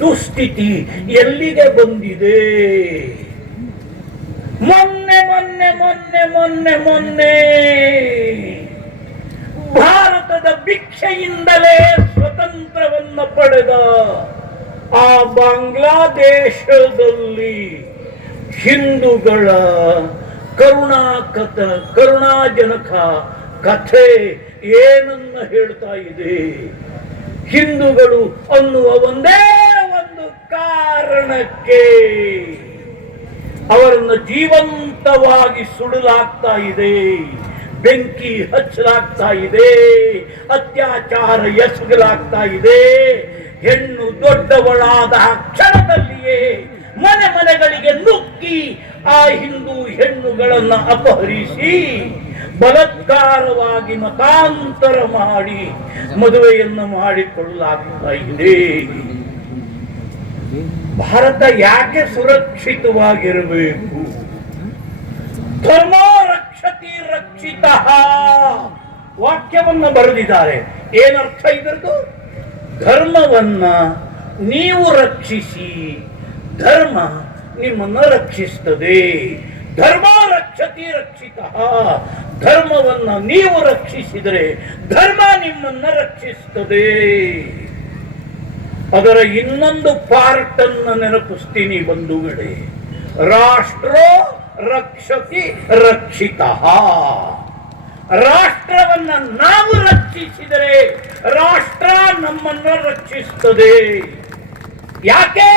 ದುಸ್ಥಿತಿ ಎಲ್ಲಿಗೆ ಬಂದಿದೆ? ಮೊನ್ನೆ ಮೊನ್ನೆ ಮೊನ್ನೆ ಮೊನ್ನೆ ಮೊನ್ನೆ ಭಾರತದ ಭಿಕ್ಷೆಯಿಂದಲೇ ಸ್ವತಂತ್ರವನ್ನು ಪಡೆದ ಆ ಬಾಂಗ್ಲಾದೇಶದಲ್ಲಿ ಹಿಂದೂಗಳ ಕರುಣಾಜನಕ ಕಥೆ ಏನನ್ನ ಹೇಳ್ತಾ ಇದೆ? ಹಿಂದೂಗಳು ಅನ್ನುವ ಒಂದೇ ಒಂದು ಕಾರಣಕ್ಕೆ ಅವರನ್ನು ಜೀವಂತವಾಗಿ ಸುಡಲಾಗ್ತಾ ಇದೆ, ಬೆಂಕಿ ಹಚ್ಚಲಾಗ್ತಾ ಇದೆ, ಅತ್ಯಾಚಾರ ಎಸಗಲಾಗ್ತಾ ಇದೆ. ಹೆಣ್ಣು ದೊಡ್ಡವಳಾದ ಕ್ಷಣದಲ್ಲಿಯೇ ಮನೆ ಮನೆಗಳಿಗೆ ನುಗ್ಗಿ ಆ ಹಿಂದೂ ಹೆಣ್ಣುಗಳನ್ನು ಅಪಹರಿಸಿ ಬಲಾತ್ಕಾರವಾಗಿ ಮತಾಂತರ ಮಾಡಿ ಮದುವೆಯನ್ನು ಮಾಡಿಕೊಳ್ಳಲಾಗ್ತಾ ಇದೆ. ಭಾರತ ಯಾಕೆ ಸುರಕ್ಷಿತವಾಗಿರಬೇಕು? ಧರ್ಮೋ ರಕ್ಷತಿ ರಕ್ಷಿತ ವಾಕ್ಯವನ್ನು ಬರೆದಿದ್ದಾರೆ. ಏನರ್ಥ ಇದರದು? ಧರ್ಮವನ್ನ ನೀವು ರಕ್ಷಿಸಿ, ಧರ್ಮ ನಿಮ್ಮನ್ನು ರಕ್ಷಿಸ್ತದೆ. ಧರ್ಮ ರಕ್ಷತಿ ರಕ್ಷಿತ. ಧರ್ಮವನ್ನ ನೀವು ರಕ್ಷಿಸಿದರೆ ಧರ್ಮ ನಿಮ್ಮನ್ನ ರಕ್ಷಿಸ್ತದೆ. ಅದರ ಇನ್ನೊಂದು ಪಾರ್ಟ್ ಅನ್ನು ನೆನಪಿಸ್ತೀನಿ ಬಂಧುಗಳೇ. ರಾಷ್ಟ್ರೋ ರಕ್ಷತಿ ರಕ್ಷಿತ. ರಾಷ್ಟ್ರವನ್ನ ನಾವು ರಕ್ಷಿಸಿದರೆ ರಾಷ್ಟ್ರ ನಮ್ಮನ್ನ ರಕ್ಷಿಸ್ತದೆ. ಯಾಕೆ?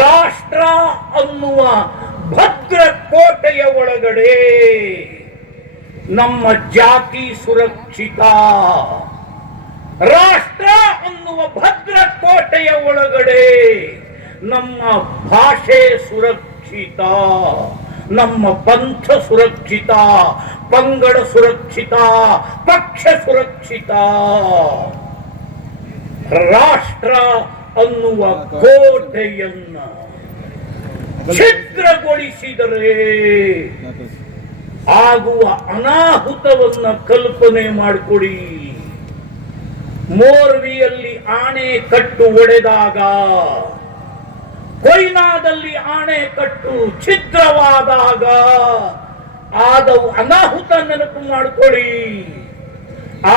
ರಾಷ್ಟ್ರ ಅನ್ನುವ ಭದ್ರ ಕೋಟೆಯ ಒಳಗಡೆ ನಮ್ಮ ಜಾತಿ ಸುರಕ್ಷಿತ. ರಾಷ್ಟ್ರ ಅನ್ನುವ ಭದ್ರ ಕೋಟೆಯ ಒಳಗಡೆ ನಮ್ಮ ಭಾಷೆ ಸುರಕ್ಷಿತ, ನಮ್ಮ ಪಂಥ ಸುರಕ್ಷಿತ, ಪಂಗಡ ಸುರಕ್ಷಿತ, ಪಕ್ಷ ಸುರಕ್ಷಿತ. ರಾಷ್ಟ್ರ ಅನ್ನುವ ಕೋಟೆಯನ್ನ ಛಿದ್ರಗೊಳಿಸಿದರೆ ಆಗುವ ಅನಾಹುತವನ್ನ ಕಲ್ಪನೆ ಮಾಡಿಕೊಡಿ. ಮೋರ್ವಿಯಲ್ಲಿ ಆಣೆಕಟ್ಟು ಒಡೆದಾಗ, ಕೊಯ್ನಾದಲ್ಲಿ ಆಣೆಕಟ್ಟು ಛಿದ್ರವಾದಾಗ ಆದವು ಅನಾಹುತ ನೆನಪು ಮಾಡಿಕೊಳ್ಳಿ.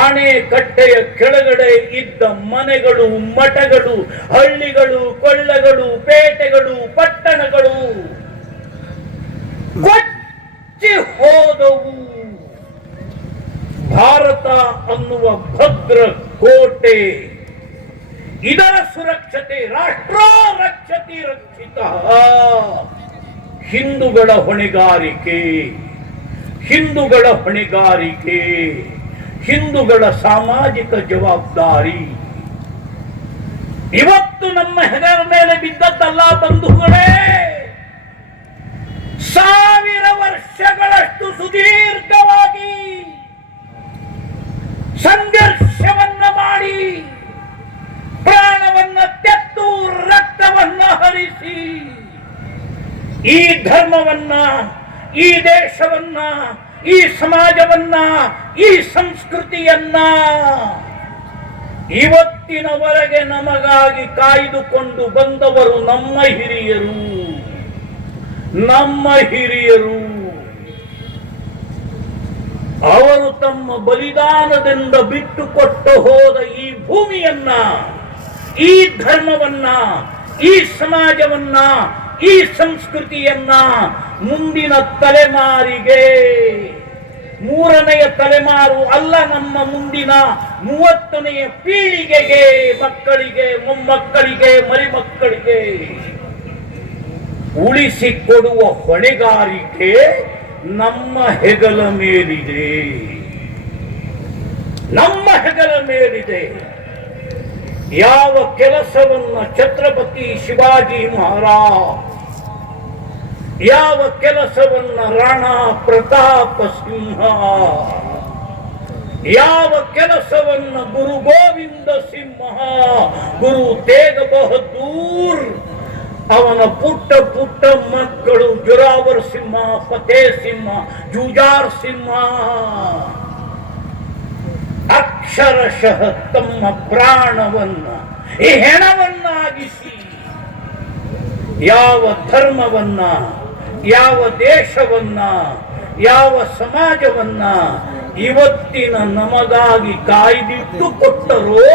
ಆಣೆಕಟ್ಟೆಯ ಕೆಳಗಡೆ ಇದ್ದ ಮನೆಗಳು, ಮಠಗಳು, ಹಳ್ಳಿಗಳು, ಕೊಳ್ಳಗಳು, ಪೇಟೆಗಳು, ಪಟ್ಟಣಗಳು ಕೊಚ್ಚಿ ಹೋದವು. ಭಾರತ ಅನ್ನುವ ಭದ್ರ ಕೋಟೆ, ಇದರ ಸುರಕ್ಷತೆ ರಾಷ್ಟ್ರ ರಕ್ಷತಿ ರಕ್ಷಿತ. ಹಿಂದೂಗಳ ಹೊಣೆಗಾರಿಕೆ. ಹಿಂದೂಗಳ ಹೊಣೆಗಾರಿಕೆ, ಹಿಂದೂಗಳ ಸಾಮಾಜಿಕ ಜವಾಬ್ದಾರಿ ಇವತ್ತು ನಮ್ಮ ಹೆಗಲ ಮೇಲೆ ಬಿದ್ದದ್ದಲ್ಲ ಬಂಧುಗಳೇ. 1000 ವರ್ಷಗಳಷ್ಟು ಸುದೀರ್ಘವಾಗಿ ಸಂಘರ್ಷವನ್ನ ಮಾಡಿ ಪ್ರಾಣವನ್ನ ತೆತ್ತು ರಕ್ತವನ್ನ ಹರಿಸಿ ಈ ಧರ್ಮವನ್ನ, ಈ ದೇಶವನ್ನ, ಈ ಸಮಾಜವನ್ನ, ಈ ಸಂಸ್ಕೃತಿಯನ್ನ ಇವತ್ತಿನವರೆಗೆ ನಮಗಾಗಿ ಕಾಯ್ದುಕೊಂಡು ಬಂದವರು ನಮ್ಮ ಹಿರಿಯರು. ಅವರು ತಮ್ಮ ಬಲಿದಾನದಿಂದ ಬಿಟ್ಟುಕೊಟ್ಟು ಹೋದ ಈ ಭೂಮಿಯನ್ನ, ಈ ಧರ್ಮವನ್ನ, ಈ ಸಮಾಜವನ್ನ, ಈ ಸಂಸ್ಕೃತಿಯನ್ನ ಮುಂದಿನ ತಲೆಮಾರಿಗೆ, 3ನೆಯ ತಲೆಮಾರು ಅಲ್ಲ, ನಮ್ಮ ಮುಂದಿನ 30ನೆಯ ಪೀಳಿಗೆಗೆ, ಮಕ್ಕಳಿಗೆ, ಮೊಮ್ಮಕ್ಕಳಿಗೆ, ಮರಿಮಕ್ಕಳಿಗೆ ಉಳಿಸಿಕೊಡುವ ಹೊಣೆಗಾರಿಕೆ ನಮ್ಮ ಹೆಗಲ ಮೇಲಿದೆ. ಯಾವ ಕೆಲಸವನ್ನ ಛತ್ರಪತಿ ಶಿವಾಜಿ ಮಹಾರಾಜ್, ಯಾವ ಕೆಲಸವನ್ನ ರಾಣಾ ಪ್ರತಾಪ ಸಿಂಹ, ಯಾವ ಕೆಲಸವನ್ನ ಗುರು ಗೋವಿಂದ ಸಿಂಹ, ಗುರು ತೇಗ ಬಹದ್ದೂರ್, ಅವನ ಪುಟ್ಟ ಪುಟ್ಟ ಮಕ್ಕಳು ಜೋರಾವರ್ ಸಿಂಹ, ಫತೇ ಸಿಂಹ, ಜೂಜಾರ್ ಸಿಂಹ ಅಕ್ಷರಶಃ ತಮ್ಮ ಪ್ರಾಣವನ್ನ ಈ ಹೆಣವನ್ನಾಗಿಸಿ ಯಾವ ಧರ್ಮವನ್ನ, ಯಾವ ದೇಶವನ್ನ, ಯಾವ ಸಮಾಜವನ್ನ ಇವತ್ತಿನ ನಮಗಾಗಿ ಕಾಯ್ದಿಟ್ಟು ಕೊಟ್ಟರೋ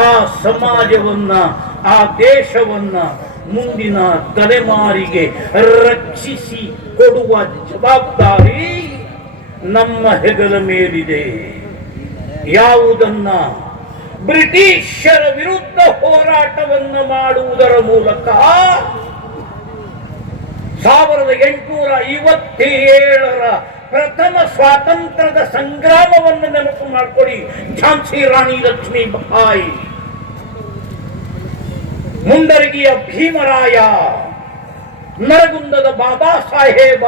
ಆ ಸಮಾಜವನ್ನ, ಆ ದೇಶವನ್ನ ಮುಂದಿನ ತಲೆಮಾರಿಗೆ ರಕ್ಷಿಸಿ ಕೊಡುವ ಜವಾಬ್ದಾರಿ ನಮ್ಮ ಹೆಗಲ ಮೇಲಿದೆ. ಯಾವುದನ್ನ ಬ್ರಿಟಿಷರ ವಿರುದ್ಧ ಹೋರಾಟವನ್ನು ಮಾಡುವುದರ ಮೂಲಕ 1857ರ ಪ್ರಥಮ ಸ್ವಾತಂತ್ರ್ಯದ ಸಂಗ್ರಾಮವನ್ನು ನೆನಪು ಮಾಡಿಕೊಡಿ. ಝಾನ್ಸಿ ರಾಣಿ ಲಕ್ಷ್ಮೀಬಾಯಿ, ಮುಂಡರಗಿಯ ಭೀಮರಾಯ, ನರಗುಂದದ ಬಾಬಾ ಸಾಹೇಬ,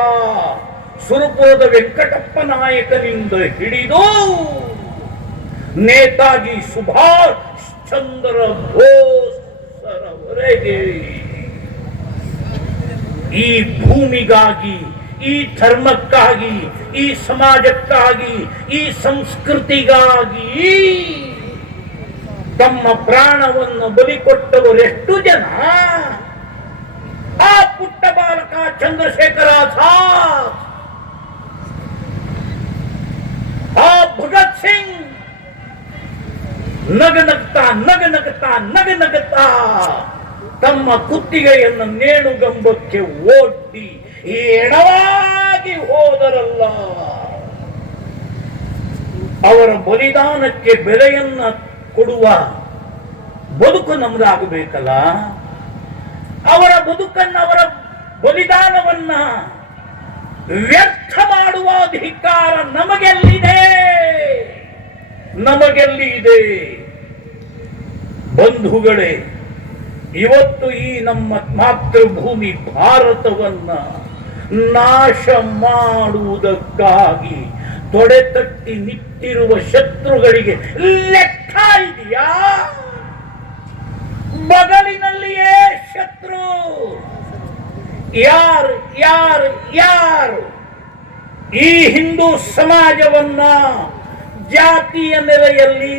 ಸುರಪುರದ ವೆಂಕಟಪ್ಪ ನಾಯಕನಿಂದ ಹಿಡಿದು ನೇತಾಜಿ ಸುಭಾಷ್ ಚಂದ್ರ ಬೋಸ್ರವರೆಗೆ ಈ ಭೂಮಿಗಾಗಿ, ಈ ಧರ್ಮಕ್ಕಾಗಿ, ಈ ಸಮಾಜಕ್ಕಾಗಿ, ಈ ಸಂಸ್ಕೃತಿಗಾಗಿ ತಮ್ಮ ಪ್ರಾಣವನ್ನು ಬಲಿಕೊಟ್ಟವರೆಷ್ಟು ಜನ? ಆ ಪುಟ್ಟ ಬಾಲಕ ಚಂದ್ರಶೇಖರ ಆಜಾದ್, ಆ ಭಗತ್ ಸಿಂಗ್ ನಗನಗ್ತಾ ತಮ್ಮ ಕುತ್ತಿಗೆಯನ್ನು ನೇಣುಗಂಬಕ್ಕೆ ಒಡ್ಡಿ ಎಡವಾಗಿ ಹೋದರಲ್ಲ. ಅವರ ಬಲಿದಾನಕ್ಕೆ ಬೆಲೆಯನ್ನ ಕೊಡುವ ಬದುಕು ನಮ್ದಾಗಬೇಕಲ್ಲ. ಅವರ ಬದುಕನ್ನ, ಅವರ ಬಲಿದಾನವನ್ನ ವ್ಯರ್ಥ ಮಾಡುವ ಅಧಿಕಾರ ನಮಗೆಲ್ಲಿದೆ? ಇದೆ ಬಂಧುಗಳೇ. ಇವತ್ತು ಈ ನಮ್ಮ ಮಾತೃಭೂಮಿ ಭಾರತವನ್ನ ನಾಶ ಮಾಡುವುದಕ್ಕಾಗಿ ತೊಡೆತಟ್ಟಿ ನಿಂತಿರುವ ಶತ್ರುಗಳಿಗೆ ಲೆಕ್ಕ ಇದೆಯಾ? ಬಗಲಿನಲ್ಲಿಯೇ ಶತ್ರು. ಯಾರು ಈ ಹಿಂದೂ ಸಮಾಜವನ್ನ ಜಾತಿಯ ನೆಲೆಯಲ್ಲಿ,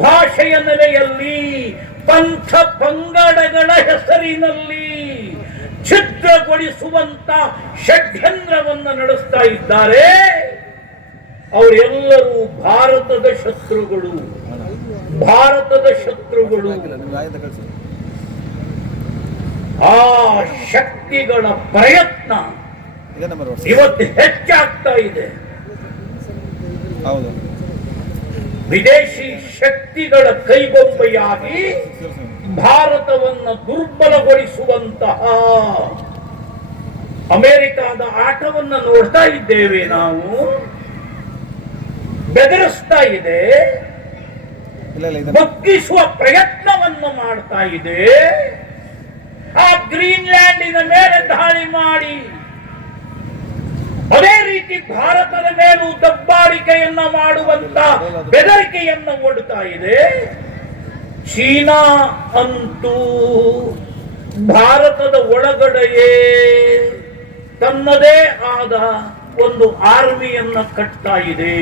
ಭಾಷೆಯ ನೆಲೆಯಲ್ಲಿ, ಪಂಥ ಪಂಗಡಗಳ ಹೆಸರಿನಲ್ಲಿ ಛಿದ್ರಗೊಳಿಸುವಂತ ಷಡ್ಯಂತ್ರವನ್ನು ನಡೆಸ್ತಾ ಇದ್ದಾರೆ. ಅವರೆಲ್ಲರೂ ಭಾರತದ ಶತ್ರುಗಳು. ಆ ಶಕ್ತಿಗಳ ಪ್ರಯತ್ನ ಇವತ್ತು ಹೆಚ್ಚಾಗ್ತಾ ಇದೆ. ವಿದೇಶಿ ಶಕ್ತಿಗಳ ಕೈಗೊಂಬೆಯಾಗಿ ಭಾರತವನ್ನು ದುರ್ಬಲಗೊಳಿಸುವಂತಹ ಅಮೆರಿಕಾದ ಆಟವನ್ನು ನೋಡ್ತಾ ಇದ್ದೇವೆ ನಾವು. ಬೆದರಿಸ್ತಾ ಇದೆ, ಬಗ್ಗಿಸುವ ಪ್ರಯತ್ನವನ್ನು ಮಾಡ್ತಾ ಇದೆ. ಆ ಗ್ರೀನ್ಲ್ಯಾಂಡಿನ ಮೇಲೆ ದಾಳಿ ಮಾಡಿ ಅದೇ ರೀತಿ ಭಾರತದ ಮೇಲೂ ದಬ್ಬಾಳಿಕೆಯನ್ನ ಮಾಡುವಂತ ಬೆದರಿಕೆಯನ್ನು ಒಡ್ತಾ ಇದೆ. ಚೀನಾ ಅಂತೂ ಭಾರತದ ಒಳಗಡೆಯೇ ತನ್ನದೇ ಆದ ಒಂದು ಆರ್ಮಿಯನ್ನ ಕಟ್ತಾ ಇದೆ.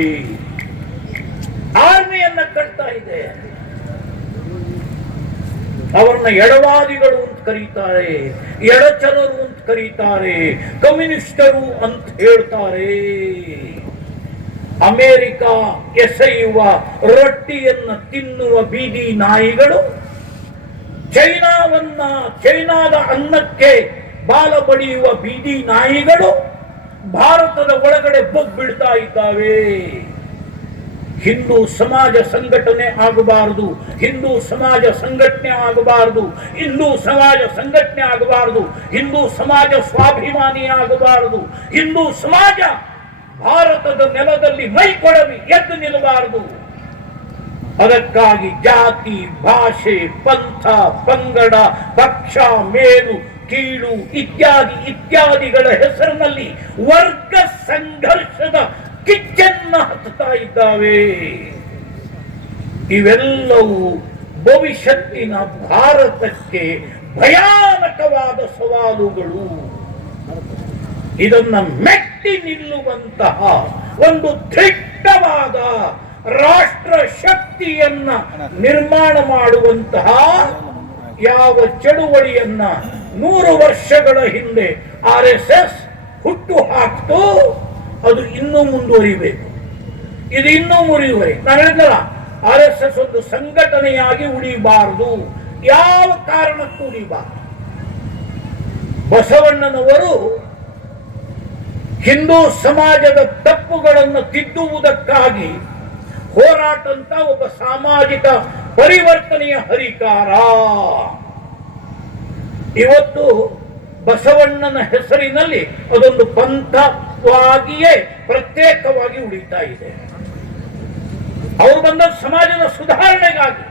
ಅವರನ್ನ ಎಡವಾದಿಗಳು ಅಂತ ಕರೀತಾರೆ, ಎಡಚರರು ಅಂತ ಕರೀತಾರೆ, ಕಮ್ಯುನಿಸ್ಟರು ಅಂತ ಹೇಳ್ತಾರೆ. ಅಮೆರಿಕ ಎಸೆಯುವ ರೊಟ್ಟಿಯನ್ನ ತಿನ್ನುವ ಬೀದಿ ನಾಯಿಗಳು ಚೈನಾದ ಅನ್ನಕ್ಕೆ ಬಾಲ ಬಡಿಯುವ ಬೀದಿ ನಾಯಿಗಳು ಭಾರತದ ಒಳಗಡೆ ಬೊಗ್ಬಿಡ್ತಾ ಇದ್ದಾವೆ. ಹಿಂದೂ ಸಮಾಜ ಸಂಘಟನೆ ಆಗಬಾರದು, ಹಿಂದೂ ಸಮಾಜ ಸಂಘಟನೆ ಆಗಬಾರದು, ಹಿಂದೂ ಸಮಾಜ ಸಂಘಟನೆ ಆಗಬಾರದು, ಹಿಂದೂ ಸಮಾಜ ಸ್ವಾಭಿಮಾನಿ ಆಗಬಾರದು, ಹಿಂದೂ ಸಮಾಜ ಭಾರತದ ನೆಲದಲ್ಲಿ ಮೈ ಕೊಡವಿ ಎದ್ದು ನಿಲ್ಲಬಾರದು. ಅದಕ್ಕಾಗಿ ಜಾತಿ, ಭಾಷೆ, ಪಂಥ, ಪಂಗಡ, ಪಕ್ಷ, ಮೇಲು, ಕೀಳು ಇತ್ಯಾದಿಗಳ ಹೆಸರಿನಲ್ಲಿ ವರ್ಗ ಸಂಘರ್ಷದ ಕಿಚ್ಚನ್ನ ಹಚ್ಚುತ್ತಾ ಇದ್ದಾವೆ. ಇವೆಲ್ಲವೂ ಭವಿಷ್ಯತ್ತಿನ ಭಾರತಕ್ಕೆ ಭಯಾನಕವಾದ ಸವಾಲುಗಳು. ಇದನ್ನ ಮೆಟ್ಟಿ ನಿಲ್ಲುವಂತಹ ಒಂದು ದಿಟ್ಟವಾದ ರಾಷ್ಟ್ರ ಶಕ್ತಿಯನ್ನ ನಿರ್ಮಾಣ ಮಾಡುವಂತಹ ಯಾವ ಚಳುವಳಿಯನ್ನ 100 ವರ್ಷಗಳ ಹಿಂದೆ RSS ಹುಟ್ಟು ಹಾಕ್ತು, ಅದು ಇನ್ನೂ ಮುಂದುವರಿಬೇಕು. ಇದು ಇನ್ನೂ ಮುರಿಯುವರೆ. ನಾನು ಹೇಳಿದ್ನಲ್ಲ, RSS ಒಂದು ಸಂಘಟನೆಯಾಗಿ ಉಳಿಬಾರದು, ಯಾವ ಕಾರಣಕ್ಕೂ ಉಳಿಬಾರದು. ಬಸವಣ್ಣನವರು ಹಿಂದೂ ಸಮಾಜದ ತಪ್ಪುಗಳನ್ನು ತಿದ್ದುವುದಕ್ಕಾಗಿ ಹೋರಾಟಂತ ಒಬ್ಬ ಸಾಮಾಜಿಕ ಪರಿವರ್ತನೆಯ ಹರಿಕಾರ. ಇವತ್ತು ಬಸವಣ್ಣನ ಹೆಸರಿನಲ್ಲಿ ಅದೊಂದು ಪಂಥವಾಗಿಯೇ ಪ್ರತ್ಯೇಕವಾಗಿ ಉಳಿತಾ ಇದೆ. ಅವರು ಬಂದ ಸಮಾಜದ ಸುಧಾರಣೆಗಾಗಿ,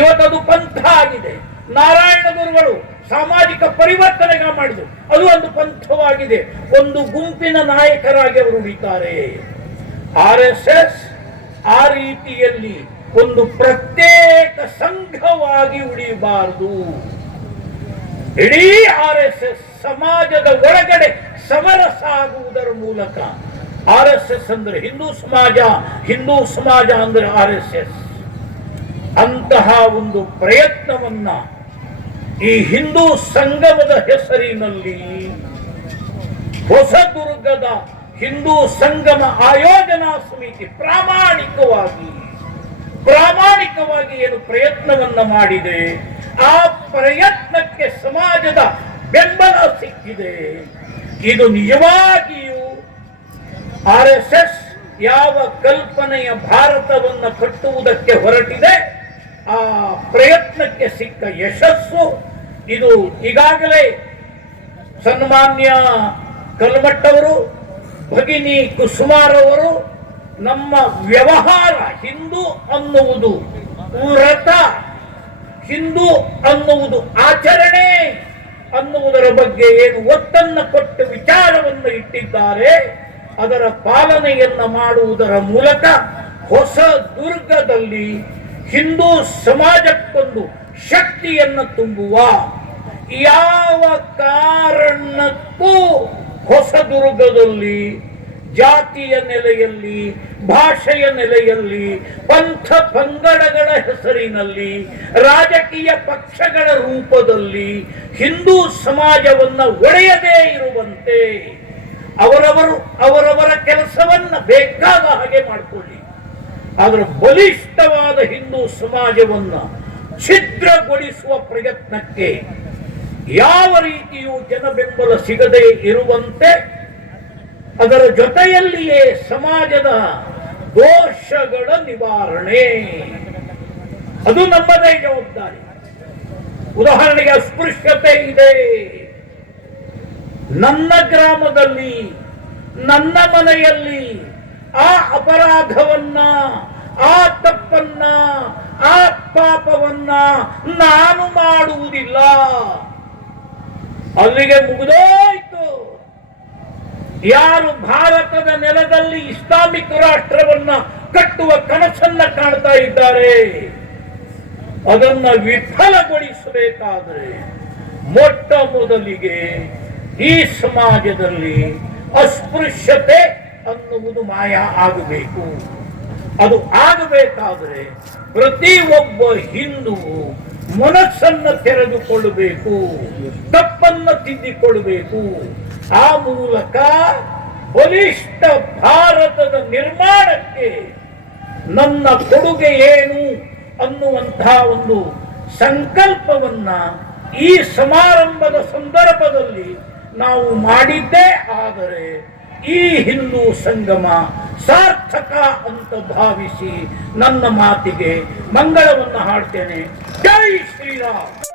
ಇವತ್ತದು ಪಂಥ ಆಗಿದೆ. ನಾರಾಯಣ ಗುರುಗಳು ಸಾಮಾಜಿಕ ಪರಿವರ್ತನೆಗೆ ಮಾಡಿದ್ರು, ಅದು ಒಂದು ಪಂಥವಾಗಿದೆ. ಒಂದು ಗುಂಪಿನ ನಾಯಕರಾಗಿ ಅವರು ಉಳಿತಾರೆ. RSS ಆ ರೀತಿಯಲ್ಲಿ ಒಂದು ಪ್ರತ್ಯೇಕ ಸಂಘವಾಗಿ ಉಳಿಯಬಾರದು. ಇಡೀ RSS ಸಮಾಜದ ಒಳಗಡೆ ಸಮರಸ ಆಗುವುದರ ಮೂಲಕ, RSS ಅಂದ್ರೆ ಹಿಂದೂ ಸಮಾಜ ಅಂದ್ರೆ RSS, ಅಂತಹ ಒಂದು ಪ್ರಯತ್ನವನ್ನ ಈ ಹಿಂದೂ ಸಂಗಮದ ಹೆಸರಿನಲ್ಲಿ ಹೊಸದುರ್ಗದ ಹಿಂದೂ ಸಂಗಮ ಆಯೋಜನಾ ಸಮಿತಿ ಪ್ರಾಮಾಣಿಕವಾಗಿ ಏನು ಪ್ರಯತ್ನವನ್ನ ಮಾಡಿದೆ, ಆ ಪ್ರಯತ್ನಕ್ಕೆ ಸಮಾಜದ ಬೆಂಬಲ ಸಿಕ್ಕಿದೆ. ಇದು ನಿಜವಾಗಿಯೂ RSS ಯಾವ ಕಲ್ಪನೆಯ ಭಾರತವನ್ನ ಕಟ್ಟುವುದಕ್ಕೆ ಹೊರಟಿದೆ, ಆ ಪ್ರಯತ್ನಕ್ಕೆ ಸಿಕ್ಕ ಯಶಸ್ಸು. ಇದು ಈಗಾಗಲೇ ಸನ್ಮಾನ್ಯ ಕಲ್ಮಟ್ಟವರು, ಭಗಿನಿ ಕುಸುಮಾರವರು ನಮ್ಮ ವ್ಯವಹಾರ ಹಿಂದೂ ಅನ್ನುವುದು ವ್ರತ, ಹಿಂದೂ ಅನ್ನುವುದು ಆಚರಣೆ ಅನ್ನುವುದರ ಬಗ್ಗೆ ಏನು ಒತ್ತನ್ನು ಕೊಟ್ಟು ವಿಚಾರವನ್ನು ಇಟ್ಟಿದ್ದಾರೆ, ಅದರ ಪಾಲನೆಯನ್ನ ಮಾಡುವುದರ ಮೂಲಕ ಹೊಸದುರ್ಗದಲ್ಲಿ ಹಿಂದೂ ಸಮಾಜಕ್ಕೊಂದು ಶಕ್ತಿಯನ್ನು ತುಂಬುವ, ಯಾವ ಕಾರಣಕ್ಕೂ ಹೊಸದುರ್ಗದಲ್ಲಿ ಜಾತಿಯ ನೆಲೆಯಲ್ಲಿ, ಭಾಷೆಯ ನೆಲೆಯಲ್ಲಿ, ಪಂಥ ಪಂಗಡಗಳ ಹೆಸರಿನಲ್ಲಿ, ರಾಜಕೀಯ ಪಕ್ಷಗಳ ರೂಪದಲ್ಲಿ ಹಿಂದೂ ಸಮಾಜವನ್ನ ಒಡೆಯದೇ ಇರುವಂತೆ ಅವರವರ ಕೆಲಸವನ್ನ ಬೇಕಾದ ಹಾಗೆ ಮಾಡಿಕೊಳ್ಳಿ. ಆದರೆ ಬಲಿಷ್ಠವಾದ ಹಿಂದೂ ಸಮಾಜವನ್ನ ಛಿದ್ರಗೊಳಿಸುವ ಪ್ರಯತ್ನಕ್ಕೆ ಯಾವ ರೀತಿಯೂ ಜನಬೆಂಬಲ ಸಿಗದೆ ಇರುವಂತೆ, ಅದರ ಜೊತೆಯಲ್ಲಿಯೇ ಸಮಾಜದ ದೋಷಗಳ ನಿವಾರಣೆ, ಅದು ನಮ್ಮದೇ ಜವಾಬ್ದಾರಿ. ಉದಾಹರಣೆಗೆ ಅಸ್ಪೃಶ್ಯತೆ ಇದೆ, ನನ್ನ ಗ್ರಾಮದಲ್ಲಿ ನನ್ನ ಮನೆಯಲ್ಲಿ ಆ ಅಪರಾಧವನ್ನ, ಆ ತಪ್ಪನ್ನ, ಆ ಪಾಪವನ್ನ ನಾನು ಮಾಡುವುದಿಲ್ಲ. ಅಲ್ಲಿಗೆ ಮುಗಿದೋಯ್ತು. ಯಾರು ಭಾರತದ ನೆಲದಲ್ಲಿ ಇಸ್ಲಾಮಿಕ್ ರಾಷ್ಟ್ರವನ್ನ ಕಟ್ಟುವ ಕನಸನ್ನ ಕಾಣ್ತಾ ಇದ್ದಾರೆ, ಅದನ್ನ ವಿಫಲಗೊಳಿಸಬೇಕಾದ್ರೆ ಮೊಟ್ಟ ಮೊದಲಿಗೆ ಈ ಸಮಾಜದಲ್ಲಿ ಅಸ್ಪೃಶ್ಯತೆ ಅನ್ನುವುದು ಮಾಯ ಆಗಬೇಕು. ಅದು ಆಗಬೇಕಾದ್ರೆ ಪ್ರತಿಯೊಬ್ಬ ಹಿಂದೂ ಮನಸ್ಸನ್ನು ತೆರೆದುಕೊಳ್ಳಬೇಕು, ತಪ್ಪನ್ನು ತಿದ್ದಿಕೊಳ್ಳಬೇಕು. ಆ ಮೂಲಕ ಬಲಿಷ್ಠ ಭಾರತದ ನಿರ್ಮಾಣಕ್ಕೆ ನನ್ನ ಕೊಡುಗೆ ಏನು ಅನ್ನುವಂತಹ ಒಂದು ಸಂಕಲ್ಪವನ್ನ ಈ ಸಮಾರಂಭದ ಸಂದರ್ಭದಲ್ಲಿ ನಾವು ಮಾಡಿದ್ದೇ ಆದರೆ ಈ ಹಿಂದೂ ಸಂಗಮ ಸಾರ್ಥಕ ಅಂತ ಭಾವಿಸಿ ನನ್ನ ಮಾತಿಗೆ ಮಂಗಳವನ್ನು ಹಾಡ್ತೇನೆ. ಜೈ ಶ್ರೀರಾಮ್.